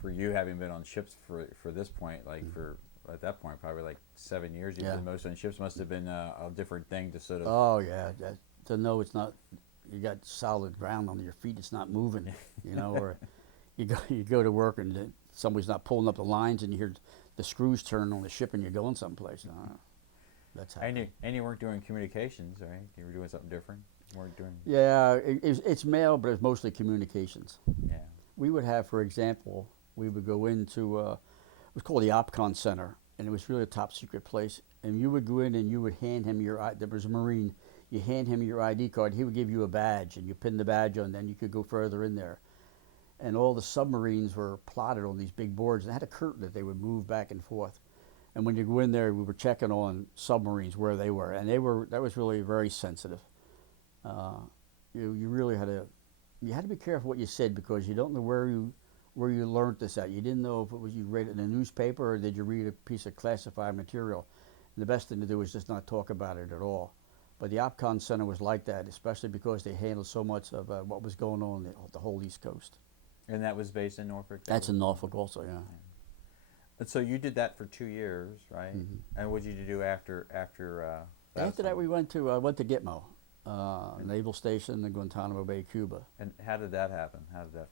for you having been on ships for this point, like for at that point probably like 7 years. You've been most on ships. Must have been a different thing to sort of. Oh yeah, to know it's not. You got solid ground under your feet. It's not moving, or you go to work and somebody's not pulling up the lines, and you hear the screws turn on the ship, and you're going someplace. That's how. And you weren't doing communications, right? You were doing something different. You weren't doing. Yeah, it's mail, but it's mostly communications. Yeah. We would have, for example, we would go into it was called the OPCON Center, and it was really a top secret place. And you would go in and you would hand him there was a Marine. You hand him your ID card. He would give you a badge, and you pin the badge on. Then you could go further in there. And all the submarines were plotted on these big boards, and they had a curtain that they would move back and forth. And when you go in there, we were checking on submarines where they were, and that was really very sensitive. You really had to be careful what you said, because you don't know where you learned this at. You didn't know if it was you read it in a newspaper or did you read a piece of classified material. And the best thing to do was just not talk about it at all. But the OPCON Center was like that, especially because they handled so much of what was going on the whole East Coast. And that was based in Norfolk? That's in Norfolk also, yeah. And so you did that for 2 years, right? Mm-hmm. And what did you do after After that, we went to Gitmo, Naval Station in Guantanamo Bay, Cuba. And how did that happen? How did that?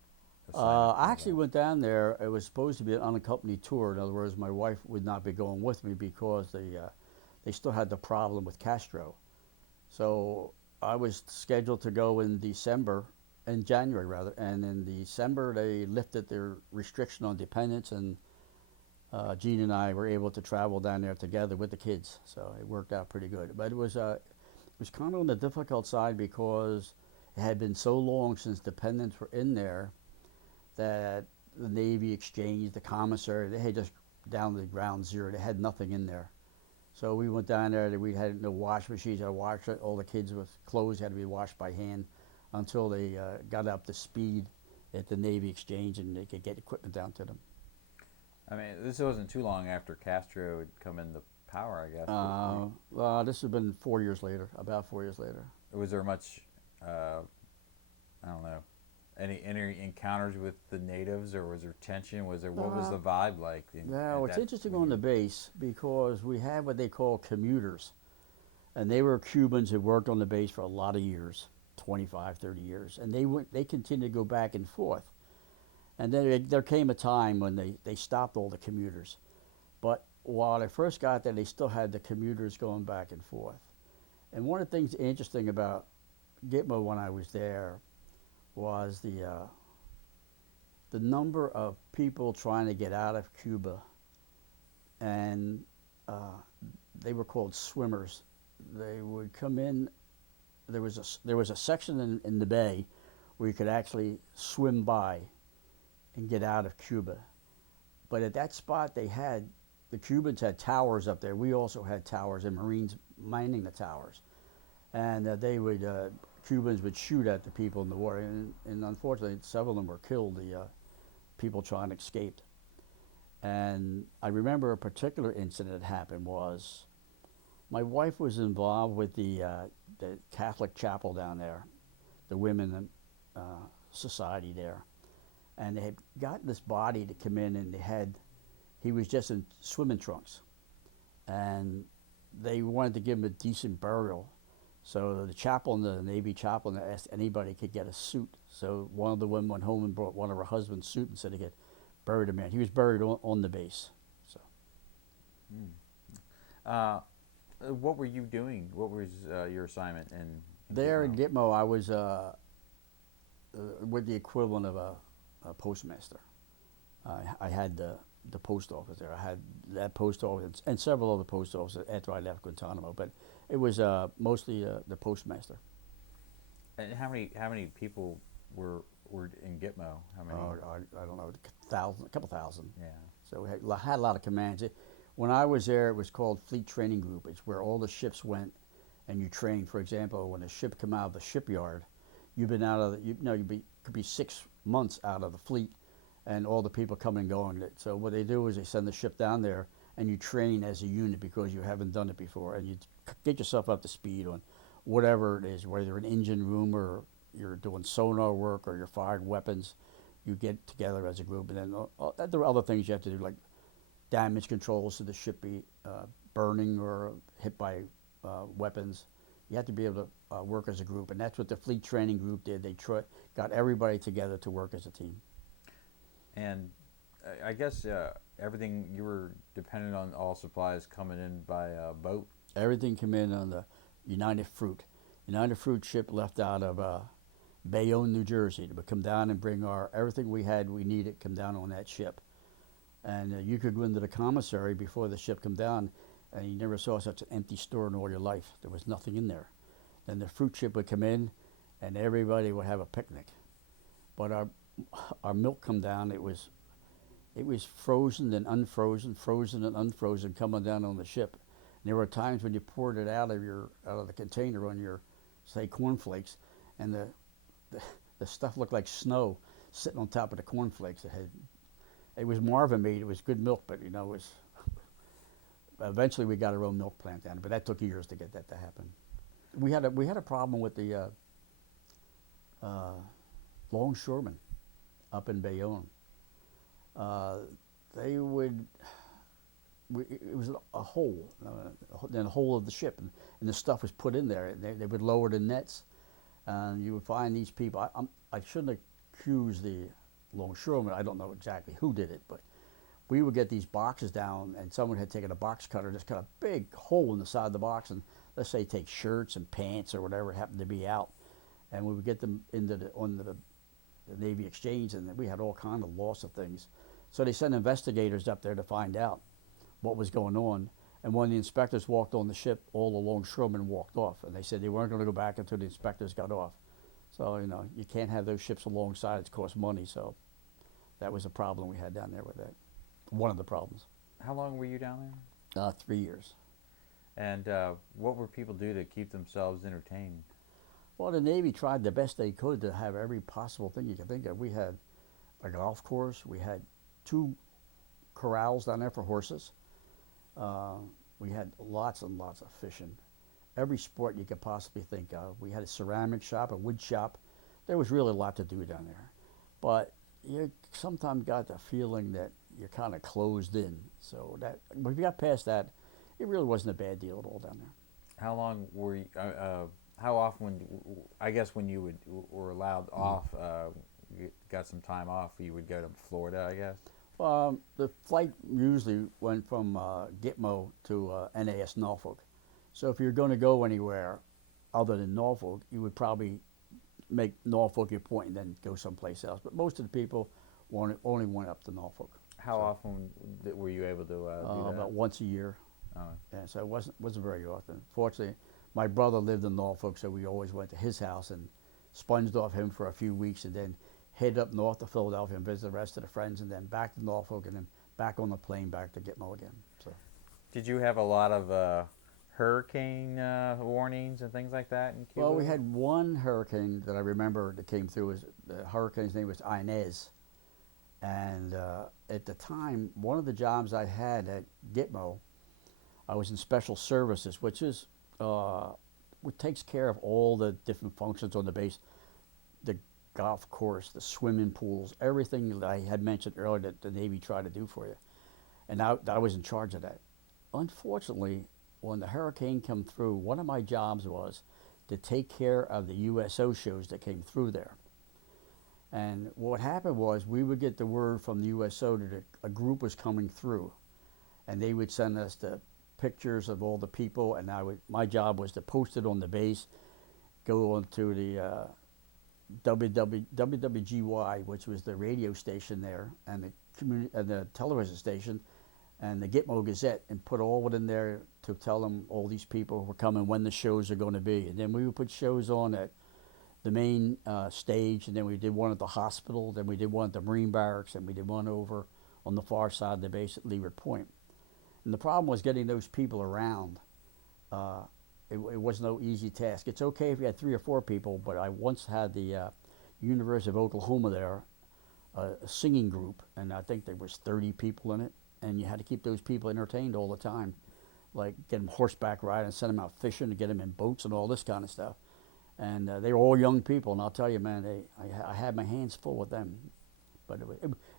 I actually went down there. It was supposed to be an unaccompanied tour. In other words, my wife would not be going with me because they still had the problem with Castro. So I was scheduled to go in January rather, and in December they lifted their restriction on dependents, and Gene and I were able to travel down there together with the kids, so it worked out pretty good. But it was kind of on the difficult side because it had been so long since dependents were in there that the Navy exchange, the commissary, they had just down to the ground zero. They had nothing in there. So we went down there. We had no wash machines. I washed it. All the kids with clothes had to be washed by hand until they got up to speed at the Navy exchange and they could get equipment down to them. I mean, this wasn't too long after Castro had come into power, I guess. This has been 4 years later, about 4 years later. Was there much, I don't know, any encounters with the natives, or was there tension? What was the vibe like? Now, it's interesting on the base because we had what they call commuters. And they were Cubans who worked on the base for a lot of years, 25, 30 years. And they continued to go back and forth. And then there came a time when they stopped all the commuters. But while I first got there, they still had the commuters going back and forth. And one of the things interesting about Gitmo when I was there was the number of people trying to get out of Cuba. And they were called swimmers. They would come in. There was a section in the bay where you could actually swim by and get out of Cuba. But at that spot the Cubans had towers up there. We also had towers and Marines mining the towers. And Cubans would shoot at the people in the water. And unfortunately, several of them were killed, the people trying to escape. And I remember a particular incident that happened was, my wife was involved with the Catholic chapel down there, the women society there. And they had gotten this body to come in, and he was just in swimming trunks. And they wanted to give him a decent burial. So the chaplain, the Navy chaplain, asked anybody could get a suit. So one of the women went home and brought one of her husband's suit and said he could bury the man. He was buried on the base. So. What were you doing? What was your assignment in there in Gitmo, I was with the equivalent of a postmaster. I had the post office there. I had that post office and several other post offices after I left Guantanamo, but it was mostly the postmaster. And how many people were in Gitmo? How many? I don't know, a couple thousand. Yeah. So we had a lot of commands. When I was there, it was called Fleet Training Group. It's where all the ships went, and you trained. For example, when a ship come out of the shipyard, you've been out of could be 6 months out of the fleet, and all the people come and go on it. So what they do is they send the ship down there, and you train as a unit because you haven't done it before, and you get yourself up to speed on whatever it is, whether an engine room or you're doing sonar work or you're firing weapons. You get together as a group, and then there are other things you have to do, like damage control, so the ship be burning or hit by weapons. You have to be able to work as a group, and that's what the Fleet Training Group did. They got everybody together to work as a team. And I guess everything, you were dependent on all supplies coming in by boat? Everything came in on the United Fruit. United Fruit ship left out of Bayonne, New Jersey. It would come down and bring everything we needed, come down on that ship. And you could go into the commissary before the ship come down, and you never saw such an empty store in all your life. There was nothing in there. Then the fruit ship would come in, and everybody would have a picnic. But our milk come down. It was frozen and unfrozen, frozen and unfrozen, coming down on the ship. And there were times when you poured it out of the container on your, say, cornflakes, and the stuff looked like snow sitting on top of the cornflakes. It was Marvin made. It was good milk, but it was. Eventually, we got our own milk plant down, but that took years to get that to happen. We had a problem with the longshoremen up in Bayonne. It was a hole, in the hole of the ship, and the stuff was put in there. They would lower the nets, and you would find these people. I shouldn't accuse the longshoremen. I don't know exactly who did it, but we would get these boxes down, and someone had taken a box cutter, just cut a big hole in the side of the box, and let's say take shirts and pants or whatever happened to be out, and we would get them on the Navy exchange, and we had all kind of loss of things. So they sent investigators up there to find out what was going on. And when the inspectors walked on the ship, all the longshoremen walked off. And they said they weren't going to go back until the inspectors got off. So, you know, you can't have those ships alongside. It costs money. So that was a problem we had down there with that. One of the problems. How long were you down there? 3 years. And what were people do to keep themselves entertained? Well, the Navy tried the best they could to have every possible thing you could think of. We had a golf course. We had 2 corrals down there for horses. We had lots and lots of fishing. Every sport you could possibly think of. We had a ceramic shop, a wood shop. There was really a lot to do down there. But you sometimes got the feeling that you're kind of closed in. So that when we got past that, it really wasn't a bad deal at all down there. How long were you, how often, I guess when you were allowed off, you got some time off, you would go to Florida, I guess? The flight usually went from Gitmo to NAS Norfolk. So if you're going to go anywhere other than Norfolk, you would probably make Norfolk your point and then go someplace else. But most of the people only went up to Norfolk. How often were you able to do that? About once a year. Oh. Yeah, so it wasn't very often. Fortunately, my brother lived in Norfolk, so we always went to his house and sponged off him for a few weeks, and then head up north to Philadelphia and visit the rest of the friends, and then back to Norfolk, and then back on the plane back to Gitmo again. So, did you have a lot of hurricane warnings and things like that in Cuba? well, we had one hurricane that I remember that came through. The hurricane's name was Inez, and at the time, one of the jobs I had at Gitmo, I was in special services, which is what takes care of all the different functions on the base, the golf course, the swimming pools, everything that I had mentioned earlier that the Navy tried to do for you. And I was in charge of that. Unfortunately, when the hurricane came through, one of my jobs was to take care of the USO shows that came through there. And what happened was we would get the word from the USO that a group was coming through, and they would send us the pictures of all the people, and my job was to post it on the base, go on to the WWGY, which was the radio station there, and the television station, and the Gitmo Gazette, and put all of it in there to tell them all these people were coming, when the shows are going to be. And then we would put shows on at the main stage, and then we did one at the hospital, then we did one at the Marine Barracks, and we did one over on the far side of the base at Leeward Point. And the problem was getting those people around. It was no easy task. It's okay if you had 3 or 4 people, but I once had the University of Oklahoma there, a singing group, and I think there was 30 people in it, and you had to keep those people entertained all the time, like get them horseback riding and send them out fishing to get them in boats and all this kind of stuff. And they were all young people, and I'll tell you, man, I had my hands full with them, but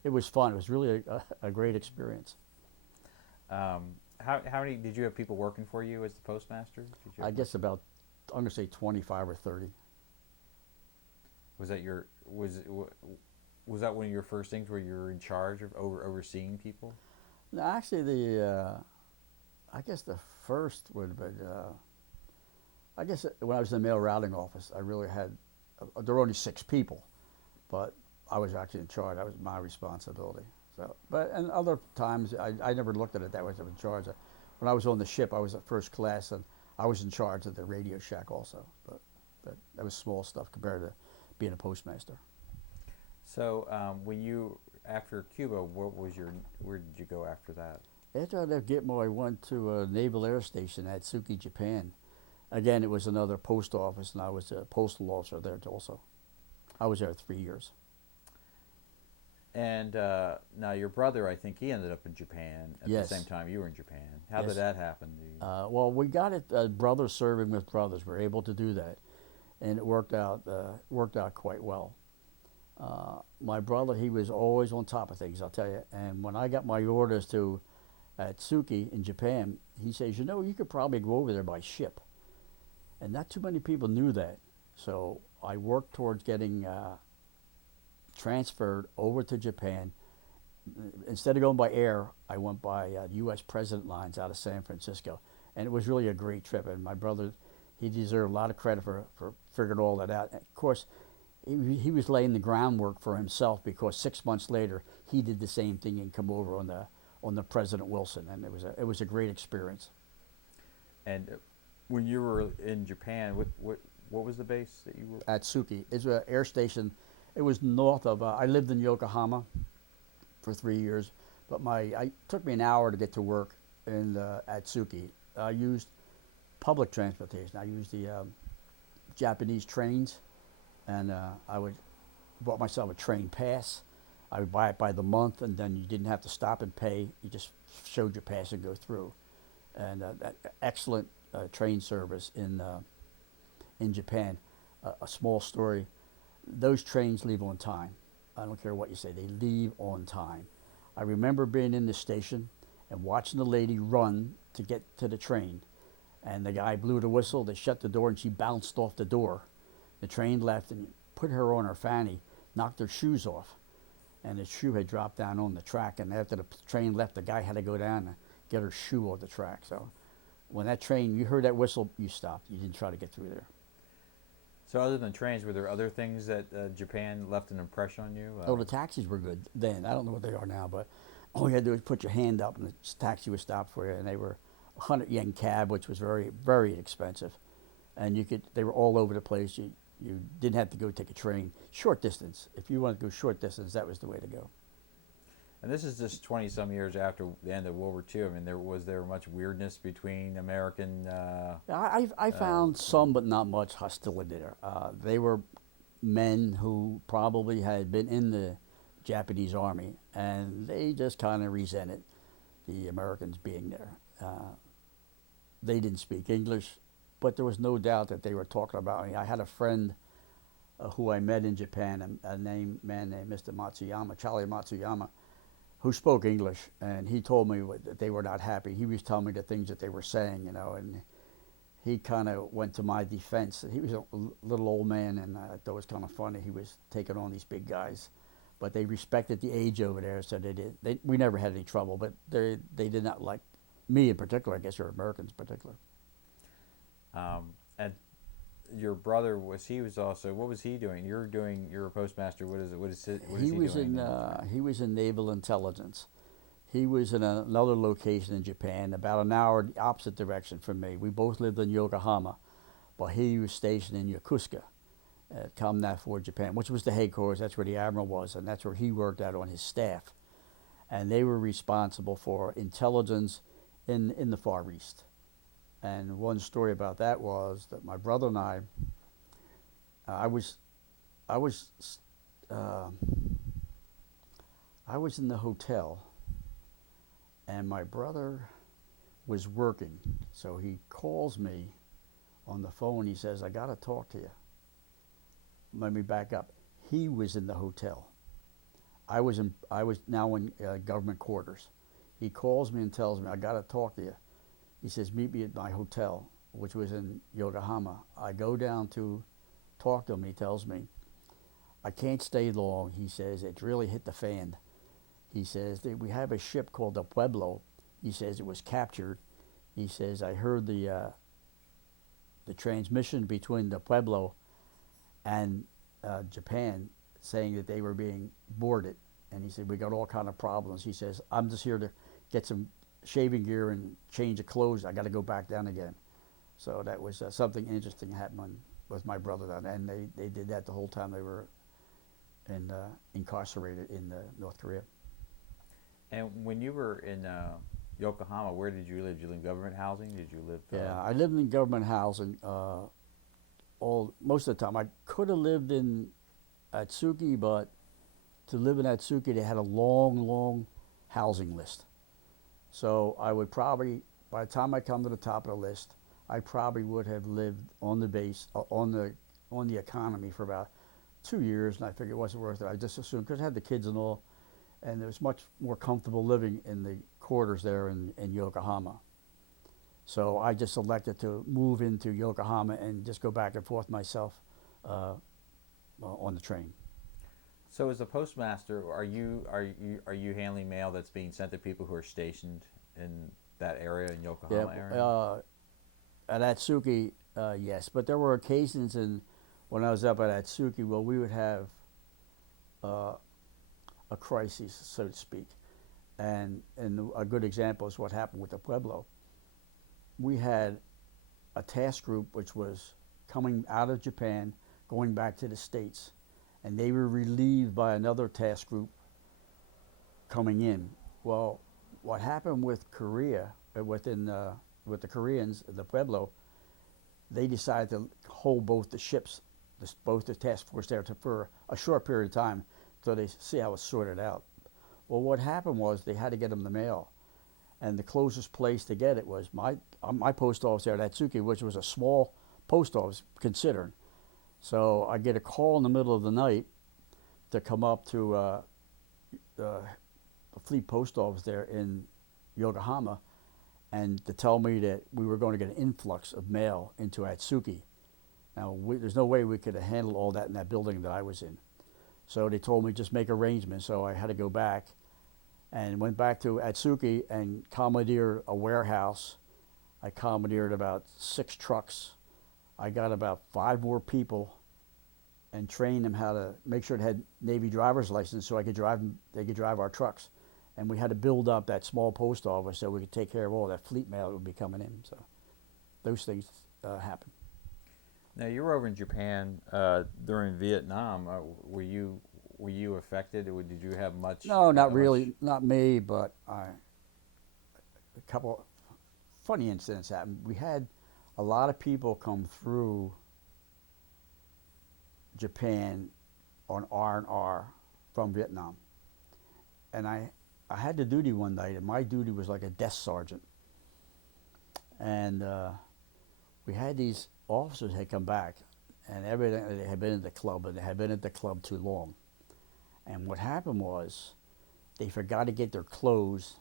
it was fun. It was really a great experience. How many did you have people working for you as the postmaster? I guess about, I'm gonna say 25 or 30. Was that was that one of your first things where you were in charge of overseeing people? No, actually, I guess the first would have been, I guess when I was in the mail routing office, I really had, there were only 6 people, but I was actually in charge. That was my responsibility. So, but and other times I never looked at it that way. I was in charge. When I was on the ship, I was at first class, and I was in charge of the radio shack also. But that was small stuff compared to being a postmaster. So when you, after Cuba, where did you go after that? After I left Gitmo, I went to a Naval Air Station at Tsuki, Japan. Again, it was another post office, and I was a postal officer there also. I was there 3 years. And now your brother, I think he ended up in Japan at Yes. the same time you were in Japan. How Yes. did that happen? Well, we got it. Brothers serving with brothers. We were able to do that, and it worked out quite well. My brother, he was always on top of things, I'll tell you. And when I got my orders to at Tsuki in Japan, he says, you know, you could probably go over there by ship. And not too many people knew that. So I worked towards getting transferred over to Japan. Instead of going by air, I went by U.S. President lines out of San Francisco. And it was really a great trip. And my brother, he deserved a lot of credit for figuring all that out. And of course, he was laying the groundwork for himself, because 6 months later he did the same thing and come over on the President Wilson, and it was a great experience. And when you were in Japan, what was the base that you were? At Tsuki, it's an air station. It was north of. I lived in Yokohama for 3 years, but it took me an hour to get to work in at Tsuki. I used public transportation. I used the Japanese trains, and bought myself a train pass. I would buy it by the month, and then you didn't have to stop and pay. You just showed your pass and go through. And excellent train service in Japan. A small story: those trains leave on time. I don't care what you say; they leave on time. I remember being in the station and watching the lady run to get to the train, and the guy blew the whistle. They shut the door, and she bounced off the door. The train left and put her on her fanny, knocked her shoes off, and the shoe had dropped down on the track. And after the train left, the guy had to go down and get her shoe off the track. So when that train, you heard that whistle, you stopped. You didn't try to get through there. So other than trains, were there other things that Japan left an impression on you? Oh, the taxis were good then. I don't know what they are now, but all you had to do was put your hand up and the taxi would stop for you. And they were 100 yen cab, which was very, very expensive. And they were all over the place. You didn't have to go take a train. Short distance. If you wanted to go short distance, that was the way to go. And this is just 20-some years after the end of World War II. I mean, was there much weirdness between American? I found some, but not much hostility there. They were men who probably had been in the Japanese army, and they just kind of resented the Americans being there. They didn't speak English, but there was no doubt that they were talking about me. I had a friend who I met in Japan, a man named Mr. Matsuyama, Charlie Matsuyama, who spoke English, and he told me that they were not happy. He was telling me the things that they were saying, and he kind of went to my defense. He was a little old man, and I thought it was kind of funny. He was taking on these big guys, but they respected the age over there, so we never had any trouble, but they did not like me in particular, I guess, or Americans in particular. And your brother what was he doing? You're a postmaster. What is he doing? He was in naval intelligence. He was in another location in Japan, about an hour the opposite direction from me. We both lived in Yokohama, but he was stationed in Yokosuka at Kamnafor, Japan, which was the headquarters. That's where the admiral was, and that's where he worked out on his staff. And they were responsible for intelligence in the Far East. And one story about that was that my brother and I was in the hotel, and my brother was working. So he calls me on the phone. He says, "I got to talk to you." Let me back up. He was in the hotel. I was now in government quarters. He calls me and tells me, "I got to talk to you." He says, "Meet me at my hotel," which was in Yokohama. I go down to talk to him. He tells me, "I can't stay long." He says, "It's really hit the fan." He says, "We have a ship called the Pueblo." He says, "It was captured." He says, "I heard the transmission between the Pueblo and Japan saying that they were being boarded." And he said, "We got all kind of problems." He says, "I'm just here to get some shaving gear and change of clothes. I got to go back down again." So that was something interesting happening with my brother down there. And they did that the whole time they were incarcerated in North Korea. And when you were in Yokohama, where did you live? Did you live in government housing? Did you live? Yeah, I lived in government housing most of the time. I could have lived in Atsuki, but to live in Atsuki, they had a long housing list. So I would probably, by the time I come to the top of the list, I probably would have lived on the base, on the economy for about 2 years, and I figured it wasn't worth it. I just assumed, because I had the kids and all, and it was much more comfortable living in the quarters there in Yokohama. So I just elected to move into Yokohama and just go back and forth myself on the train. So as a postmaster, are you handling mail that's being sent to people who are stationed in that area, in Yokohama area? At Atsuki, yes, but there were occasions when I was up at Atsuki, well, we would have uh, a crisis, so to speak. And a good example is what happened with the Pueblo. We had a task group which was coming out of Japan, going back to the States, and they were relieved by another task group coming in. Well, what happened with Korea, with the Koreans, the Pueblo, they decided to hold both the ships, both the task force there for a short period of time, so they see how it's sorted out. Well, what happened was they had to get them the mail, and the closest place to get it was my post office there at Atsuki, which was a small post office considered. So I get a call in the middle of the night to come up to the Fleet Post Office there in Yokohama, and to tell me that we were going to get an influx of mail into Atsuki. Now, there's no way we could have handled all that in that building that I was in. So they told me just make arrangements. So I had to go back and went back to Atsuki and commandeered a warehouse. I commandeered about 6 trucks. I got about 5 more people and trained them how to make sure they had Navy driver's license so they could drive our trucks. And we had to build up that small post office so we could take care of all that fleet mail that would be coming in. So those things happened. Now you were over in Japan during Vietnam. Were you affected, or did you have much? No, not really, not me, but a couple funny incidents happened. We had a lot of people come through Japan on R&R from Vietnam, and I had the duty one night, and my duty was like a desk sergeant, and we had these officers had come back, and evidently they had been at the club, and they had been at the club too long. And what happened was they forgot to get their clothes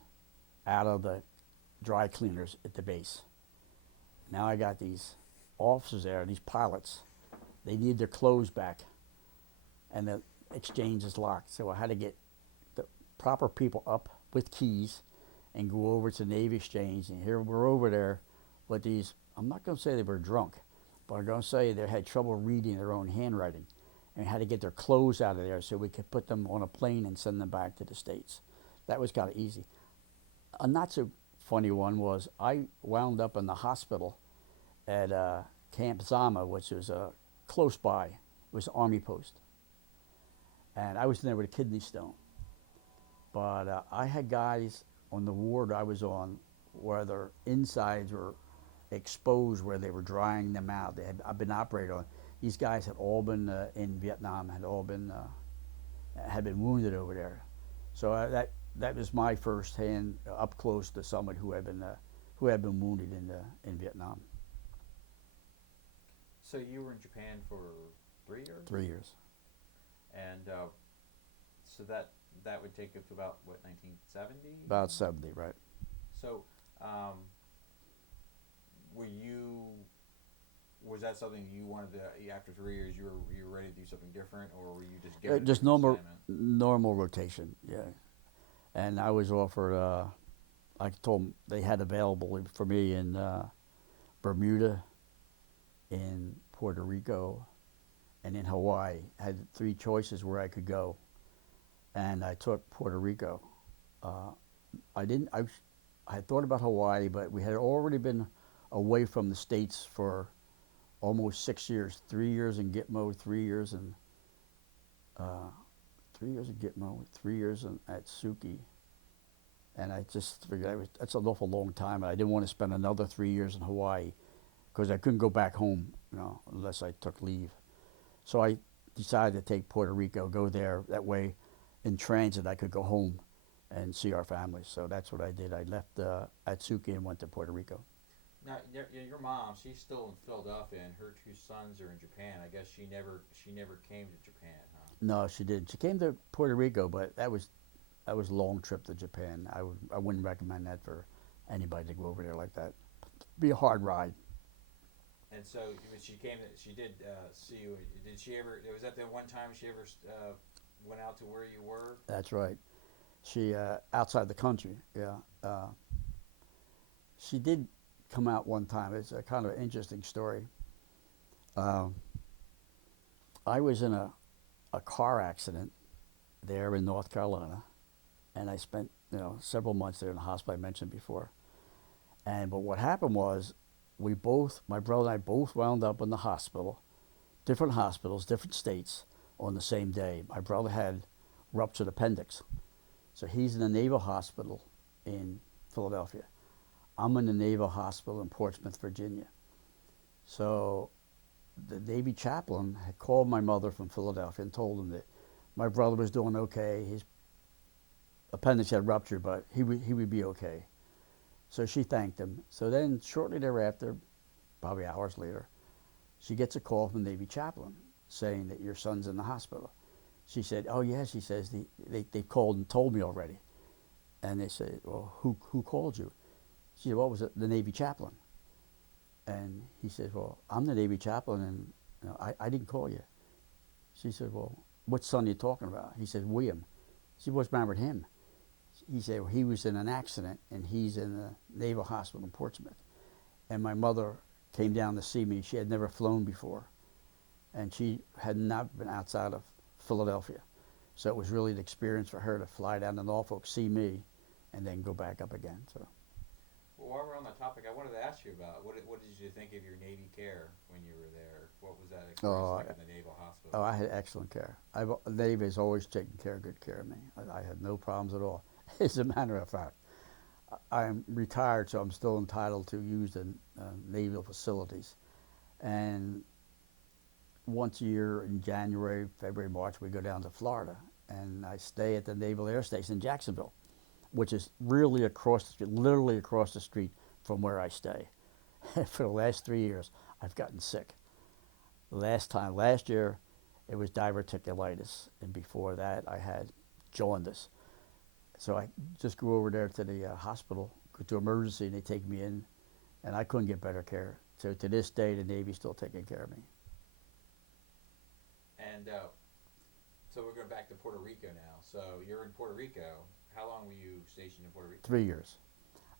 out of the dry cleaners at the base. Now I got these officers there, these pilots. They need their clothes back, and the exchange is locked. So I had to get the proper people up with keys and go over to Navy Exchange. And here we're over there with these, I'm not going to say they were drunk, but I'm going to say they had trouble reading their own handwriting, and had to get their clothes out of there so we could put them on a plane and send them back to the States. That was kind of easy. A not so funny one was I wound up in the hospital at Camp Zama, which was close by. It was an Army post. And I was in there with a kidney stone. But I had guys on the ward I was on where their insides were exposed, where they were drying them out. I've been operated on. These guys had all been in Vietnam, had been wounded over there. So that was my first hand up close to someone who had been wounded in Vietnam. So you were in Japan for 3 years? 3 years. And so that would take you up to about what, 1970? About 70, right? So, was that something you wanted to, after 3 years, you were ready to do something different, or were you just given Just normal rotation, yeah. And I was offered, I told them they had available for me in Bermuda, in Puerto Rico, and in Hawaii. I had 3 choices where I could go, and I took Puerto Rico. I had thought about Hawaii, but we had already been away from the States for almost 6 years. 3 years in Gitmo, 3 years in 3 years in Gitmo, 3 years in Atsuki, and I just figured that's an awful long time. And I didn't want to spend another 3 years in Hawaii because I couldn't go back home, unless I took leave. So I decided to take Puerto Rico, go there. That way, in transit, I could go home and see our families. So that's what I did. I left Atsuki and went to Puerto Rico. Now, your mom, she's still in Philadelphia, and her 2 sons are in Japan. I guess she never came to Japan, huh? No, she didn't. She came to Puerto Rico, but that was a long trip to Japan. I wouldn't recommend that for anybody to go over there like that. It'd be a hard ride. And so she did see you. Did she ever? Was that the one time she ever went out to where you were? That's right. She outside the country. Yeah. She did come out one time. It's a kind of an interesting story. I was in a car accident there in North Carolina, and I spent several months there in the hospital I mentioned before. And but what happened was, my brother and I both wound up in the hospital, different hospitals, different states, on the same day. My brother had ruptured appendix, so he's in the Naval Hospital in Philadelphia. I'm in the Naval Hospital in Portsmouth, Virginia. So the Navy chaplain had called my mother from Philadelphia and told him that my brother was doing okay. His appendix had ruptured, but he would be okay. So she thanked him. So then shortly thereafter, probably hours later, she gets a call from the Navy chaplain saying that your son's in the hospital. She said, oh yeah, she says, they called and told me already. And they said, well, who called you? She said, well, it was the Navy chaplain. And he said, well, I'm the Navy chaplain, and I didn't call you. She said, well, what son are you talking about? He said, William. She was married him. He said, well, he was in an accident, and he's in the Naval Hospital in Portsmouth. And my mother came down to see me. She had never flown before, and she had not been outside of Philadelphia. So it was really an experience for her to fly down to Norfolk, see me, and then go back up again. So. Well, while we're on that topic, I wanted to ask you about what did you think of your Navy care when you were there? What was that experience like in the Naval Hospital? Oh, I had excellent care. The Navy has always taken good care of me. I had no problems at all. As a matter of fact, I'm retired, so I'm still entitled to use the naval facilities. And once a year in January, February, March, we go down to Florida, and I stay at the Naval Air Station in Jacksonville, which is really across the street, literally across the street from where I stay. For the last 3 years, I've gotten sick. Last year, it was diverticulitis, and before that, I had jaundice. So I just go over there to the hospital, go to emergency, and they take me in, and I couldn't get better care. So to this day, the Navy's still taking care of me. And so we're going back to Puerto Rico now. So you're in Puerto Rico. How long were you stationed in Puerto Rico? 3 years.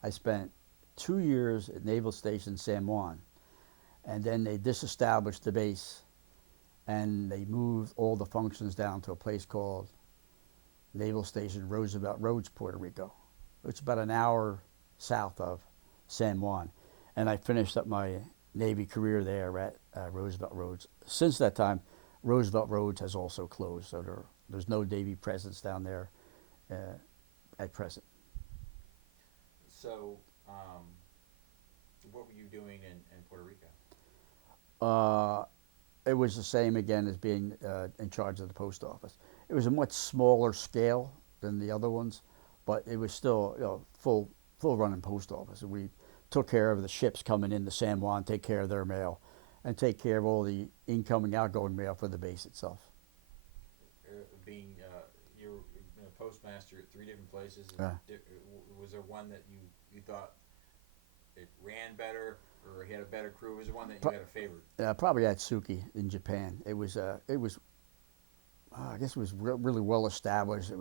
I spent 2 years at Naval Station San Juan, and then they disestablished the base, and they moved all the functions down to a place called Naval Station Roosevelt Roads, Puerto Rico. It's about an hour south of San Juan. And I finished up my Navy career there at Roosevelt Roads. Since that time, Roosevelt Roads has also closed, so there's no Navy presence down there at present. So, what were you doing in Puerto Rico? It was the same again as being in charge of the post office. It was a much smaller scale than the other ones, but it was still full running post office. We took care of the ships coming into San Juan, take care of their mail, and take care of all the incoming, outgoing mail for the base itself. You were a postmaster at 3 different places. Was there one that you thought it ran better, or he had a better crew? Was there one that you had a favorite? Probably Atsuki in Japan. It was I guess it was really well established.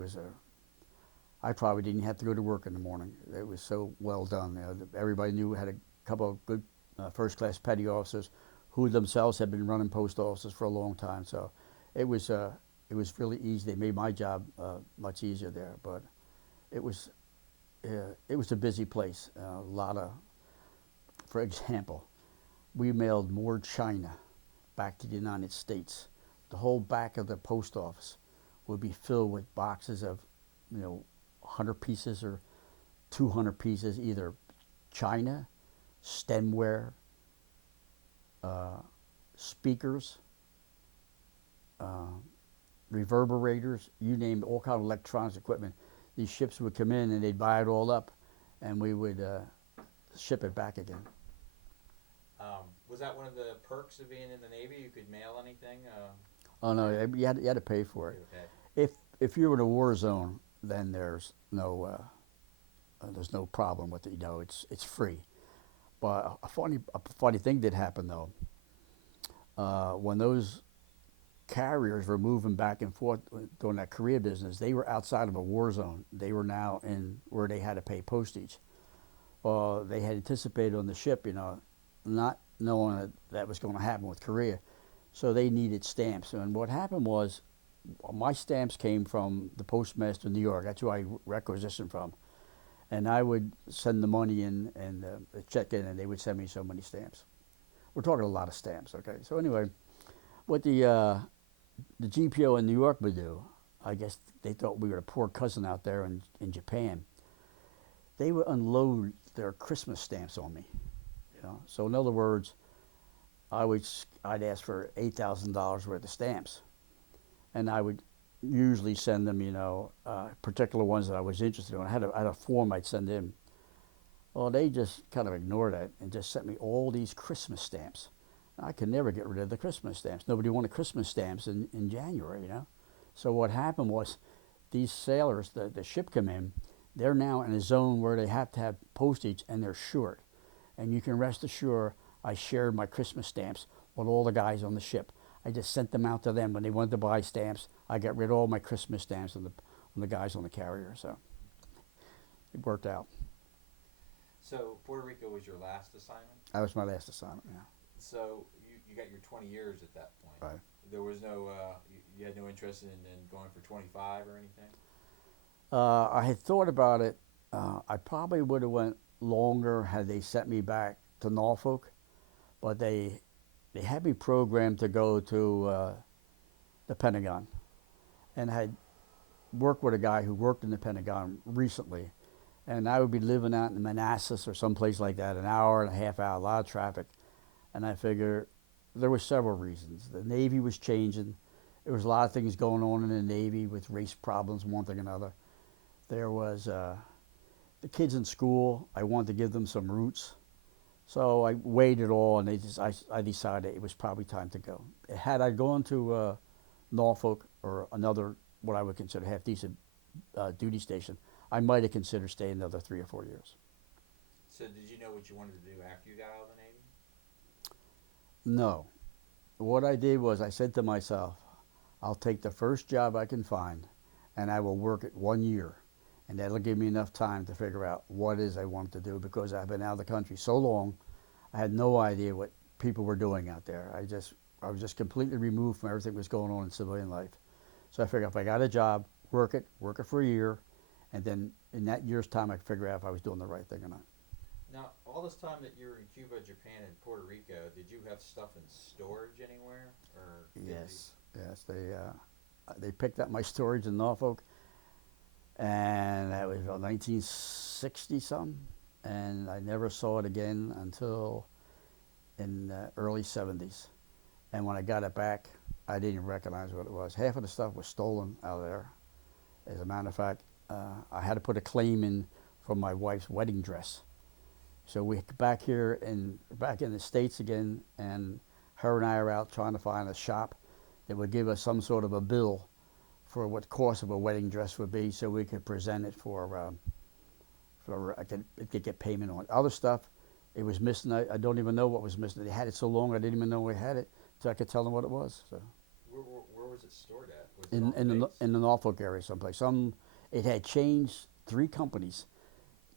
I probably didn't have to go to work in the morning. It was so well done. Everybody knew we had a couple of good first-class petty officers who themselves had been running post offices for a long time. So it was really easy. They made my job much easier there. But it was a busy place. For example, we mailed more China back to the United States. The whole back of the post office would be filled with boxes of 100 pieces or 200 pieces, either China, stemware, speakers, reverberators, you name it, all kind of electronics equipment. These ships would come in and they'd buy it all up, and we would ship it back again. Was that one of the perks of being in the Navy? You could mail anything? Oh no, you had to pay for it. If you were in a war zone, then there's no problem with it. It's free. But a funny thing did happen though. When those carriers were moving back and forth doing that Korea business, they were outside of a war zone. They were now in where they had to pay postage. They had anticipated on the ship, not knowing that was going to happen with Korea. So they needed stamps. And what happened was, my stamps came from the postmaster in New York. That's who I requisitioned from. And I would send the money in and the check in, and they would send me so many stamps. We're talking a lot of stamps, okay? So anyway, what the GPO in New York would do, I guess they thought we were a poor cousin out there in Japan. They would unload their Christmas stamps on me, you know. So in other words, I'd ask for $8,000 worth of stamps, and I would usually send them, you know, particular ones that I was interested in. I had a form I'd send in. Well, they just kind of ignored that and just sent me all these Christmas stamps. I could never get rid of the Christmas stamps. Nobody wanted Christmas stamps in January, you know. So what happened was, these sailors, the ship come in, they're now in a zone where they have to have postage, and they're short. And you can rest assured, I shared my Christmas stamps with all the guys on the ship. I just sent them out to them when they wanted to buy stamps. I got rid of all my Christmas stamps on the guys on the carrier. So it worked out. So Puerto Rico was your last assignment? That was my last assignment, yeah. So you got your 20 years at that point. Right. There was no, you had no interest in going for 25 or anything? I had thought about it. I probably would have went longer had they sent me back to Norfolk, but they had me programmed to go to the Pentagon, and I had worked with a guy who worked in the Pentagon recently, and I would be living out in Manassas or someplace like that, an hour and a half out, a lot of traffic, and I figured there were several reasons. The Navy was changing. There was a lot of things going on in the Navy with race problems, one thing or another. There was the kids in school. I wanted to give them some roots. So I weighed it all, and I decided it was probably time to go. Had I gone to Norfolk or another, what I would consider half-decent duty station, I might have considered staying another 3 or 4 years. So did you know what you wanted to do after you got out of the Navy? No. What I did was I said to myself, I'll take the first job I can find, and I will work it 1 year. And that'll give me enough time to figure out what it is I want to do, because I've been out of the country so long, I had no idea what people were doing out there. I was just completely removed from everything that was going on in civilian life. So I figured if I got a job, work it for a year, and then in that year's time I could figure out if I was doing the right thing or not. Now, all this time that you were in Cuba, Japan, and Puerto Rico, did you have stuff in storage anywhere? Or Yes, they picked up my storage in Norfolk, and that was about 1960 something, and I never saw it again until in the early 70s. And when I got it back, I didn't even recognize what it was. Half of the stuff was stolen out of there. As a matter of fact, I had to put a claim in for my wife's wedding dress. So we back in the States again, and her and I are out trying to find a shop that would give us some sort of a bill for what the cost of a wedding dress would be, so we could present it I could get payment on it. Other stuff, it was missing. I don't even know what was missing. They had it so long I didn't even know we had it, so I could tell them what it was. So. Where was it stored at? Was it In the Norfolk area someplace. It had changed 3 companies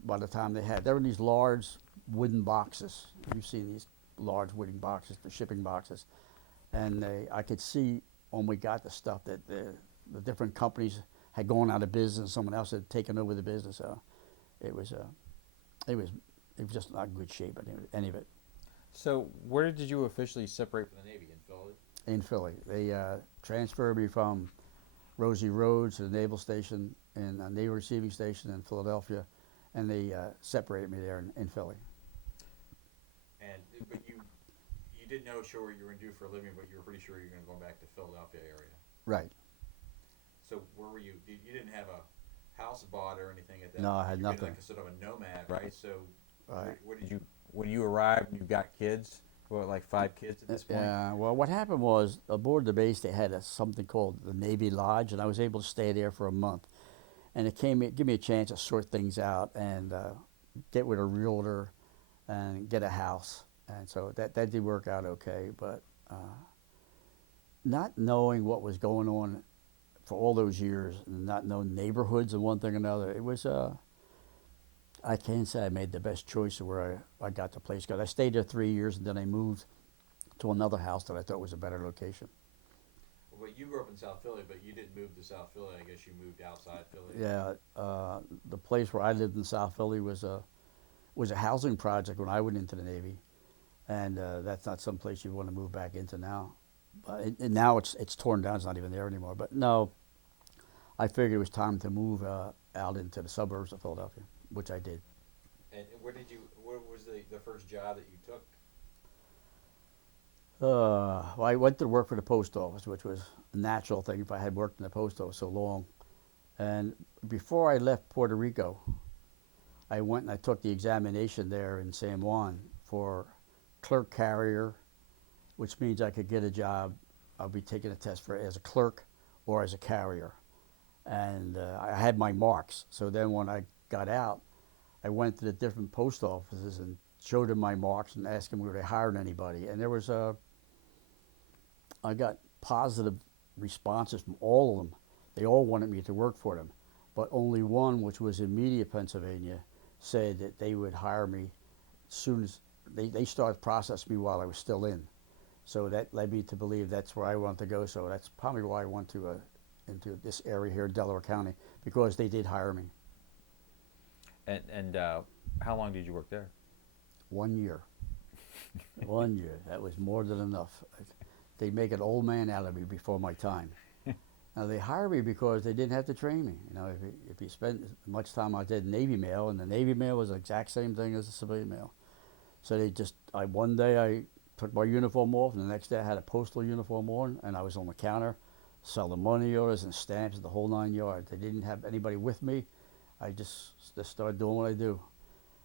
by the time they were in these large wooden boxes. You've seen these large wooden boxes, the shipping boxes, and I could see when we got the stuff that the different companies had gone out of business. Someone else had taken over the business. It was just not in good shape, any of it. So where did you officially separate from the Navy? In Philly? In Philly. They transferred me from Rhode to the Naval Station and a Naval Receiving Station in Philadelphia, and they separated me there in Philly. But you didn't know sure what you were going to do for a living, but you were pretty sure you were going to go back to Philadelphia area. Right. So where were you? You didn't have a house bought or anything at that No, point. I had You've nothing. been like a sort of a nomad, right? So Right. what did you, when you arrived and you got kids, what, like 5 kids at this point? Yeah, well, what happened was, aboard the base, they had something called the Navy Lodge, and I was able to stay there for a month. And it gave me a chance to sort things out and get with a realtor and get a house. And so that did work out okay, but not knowing what was going on for all those years, and not knowing neighborhoods and one thing or another, it was, I can't say I made the best choice of where I got the place. Because I stayed there 3 years, and then I moved to another house that I thought was a better location. But you grew up in South Philly, but you didn't move to South Philly. I guess you moved outside Philly. Yeah, the place where I lived in South Philly was a housing project when I went into the Navy, and that's not some place you want to move back into now. And now it's torn down; it's not even there anymore. But no, I figured it was time to move out into the suburbs of Philadelphia, which I did. And where was the first job that you took? Well, I went to work for the post office, which was a natural thing if I had worked in the post office so long. And before I left Puerto Rico, I went and I took the examination there in San Juan for clerk carrier, which means I could get a job. I'll be taking a test for as a clerk or as a carrier. And I had my marks. So then when I got out, I went to the different post offices and showed them my marks and asked them were they hiring anybody. And there was I got positive responses from all of them. They all wanted me to work for them. But only one, which was in Media, Pennsylvania, said that they would hire me as soon as they started processing me while I was still in. So that led me to believe that's where I wanted to go. So that's probably why I went to into this area here in Delaware County, because they did hire me. And how long did you work there? 1 year. 1 year. That was more than enough. They'd make an old man out of me before my time. Now they hired me because they didn't have to train me. You know, if you spent as much time I did in Navy mail, and the Navy mail was the exact same thing as the civilian mail. So one day I took my uniform off, and the next day I had a postal uniform on, and I was on the counter selling money orders and stamps, the whole 9 yards. They didn't have anybody with me. I just started doing what I do,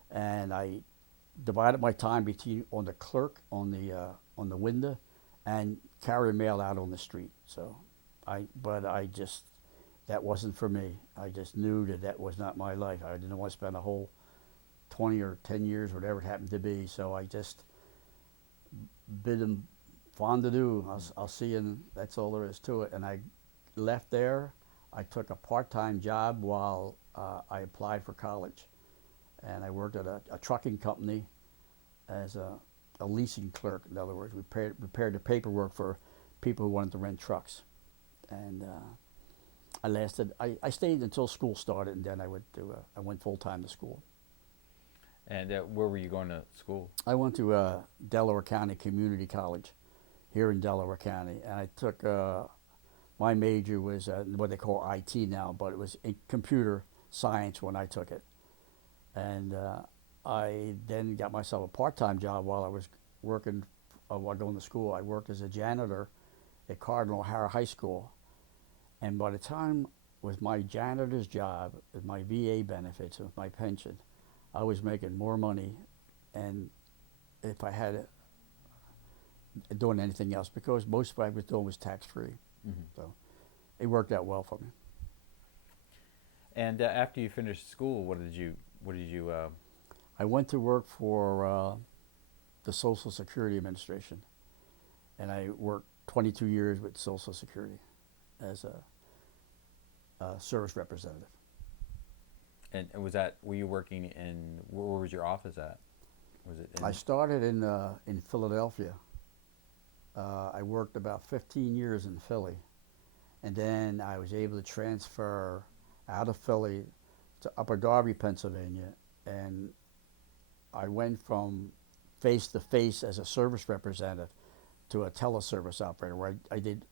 and I divided my time between on the clerk on the window and carry mail out on the street. So that wasn't for me. I just knew that was not my life. I didn't want to spend a whole 20 or 10 years, whatever it happened to be. So I just bid them fond adieu. I'll see you, and that's all there is to it. And I left there. I took a part-time job while I applied for college. And I worked at a trucking company as a leasing clerk. In other words, we prepared the paperwork for people who wanted to rent trucks. And I stayed until school started, and then I went full-time to school. And where were you going to school? I went to Delaware County Community College here in Delaware County, and I took my major was what they call IT now, but it was in computer science when I took it. And I then got myself a part-time job while I was working, while going to school. I worked as a janitor at Cardinal O'Hara High School. And by the time with my janitor's job, with my VA benefits, with my pension, I was making more money, and if I had doing anything else, because most of what I was doing was tax-free. Mm-hmm. So it worked out well for me. And after you finished school, what did you? I went to work for the Social Security Administration, and I worked 22 years with Social Security as a service representative. And were you working in, where was your office at? Was it I started in Philadelphia. I worked about 15 years in Philly, and then I was able to transfer out of Philly to Upper Darby, Pennsylvania, and I went from face-to-face as a service representative to a teleservice operator, where I did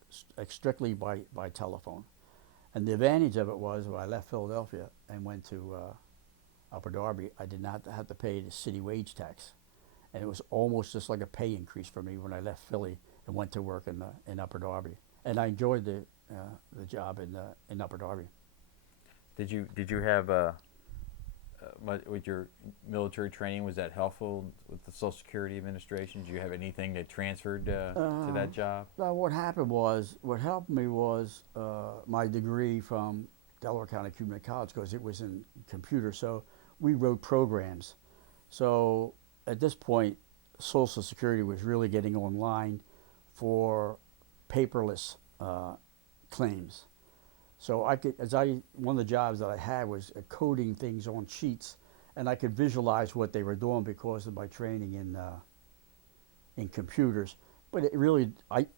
strictly by telephone. And the advantage of it was when I left Philadelphia and went to Upper Darby, I did not have to pay the city wage tax. And it was almost just like a pay increase for me when I left Philly and went to work in Upper Darby. And I enjoyed the job in Upper Darby. Did you have with your military training, was that helpful with the Social Security Administration? Did you have anything that transferred to that job? What helped me was my degree from Delaware County Community College, because it was in computer, so we wrote programs. So at this point, Social Security was really getting online for paperless claims. So one of the jobs that I had was coding things on sheets, and I could visualize what they were doing because of my training in computers. But it really,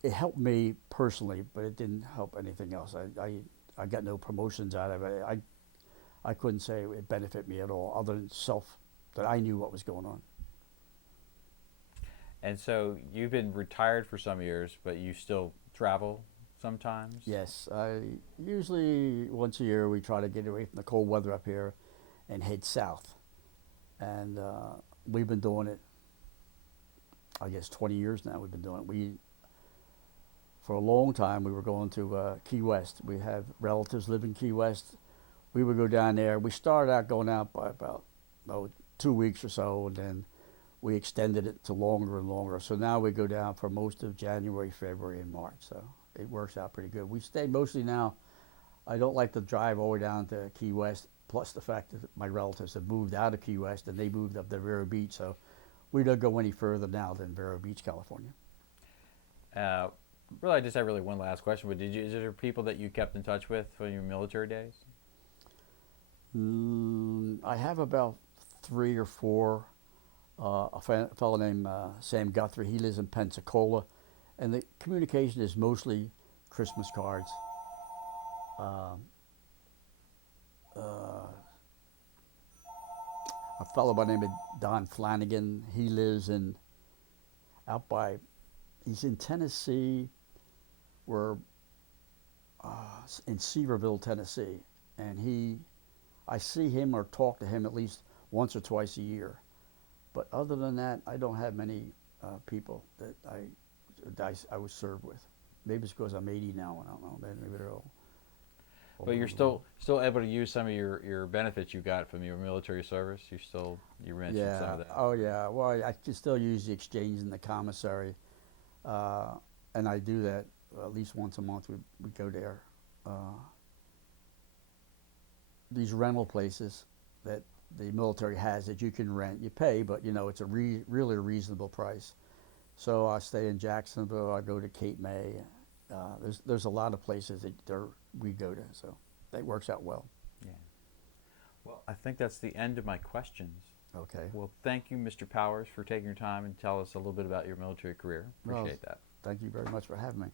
it helped me personally, but it didn't help anything else. I got no promotions out of it. I couldn't say it benefited me at all, other than that I knew what was going on. And so you've been retired for some years, but you still travel sometimes? Yes, I usually once a year we try to get away from the cold weather up here and head south. And we've been doing it, I guess, 20 years now. We've been doing it. For a long time, we were going to Key West. We have relatives live in Key West. We would go down there. We started out going out by about 2 weeks or so, and then we extended it to longer and longer. So now we go down for most of January, February, and March. So it works out pretty good. We stay mostly now. I don't like to drive all the way down to Key West, plus the fact that my relatives have moved out of Key West and they moved up to Vero Beach. So we don't go any further now than Vero Beach, California. Really, I just have really one last question. But is there people that you kept in touch with from your military days? I have about 3 or 4. A fellow named Sam Guthrie, he lives in Pensacola, and the communication is mostly Christmas cards. A fellow by the name of Don Flanagan, he lives he's in Tennessee, in Seaverville, Tennessee, and I see him or talk to him at least once or twice a year. But other than that, I don't have many people that I was served with. Maybe it's because I'm 80 now, and I don't know. Maybe they're all. But you're still able to use some of your benefits you got from your military service. You mentioned some of that. Oh yeah. Well, I can still use the exchange and the commissary, and I do that at least once a month. We go there. These rental places that the military has that you can rent. You pay, but it's a really reasonable price. So I stay in Jacksonville. I go to Cape May. There's a lot of places that we go to, so that works out well. Yeah. Well, I think that's the end of my questions. Okay. Well, thank you, Mr. Powers, for taking your time and tell us a little bit about your military career. Appreciate that. Thank you very much for having me.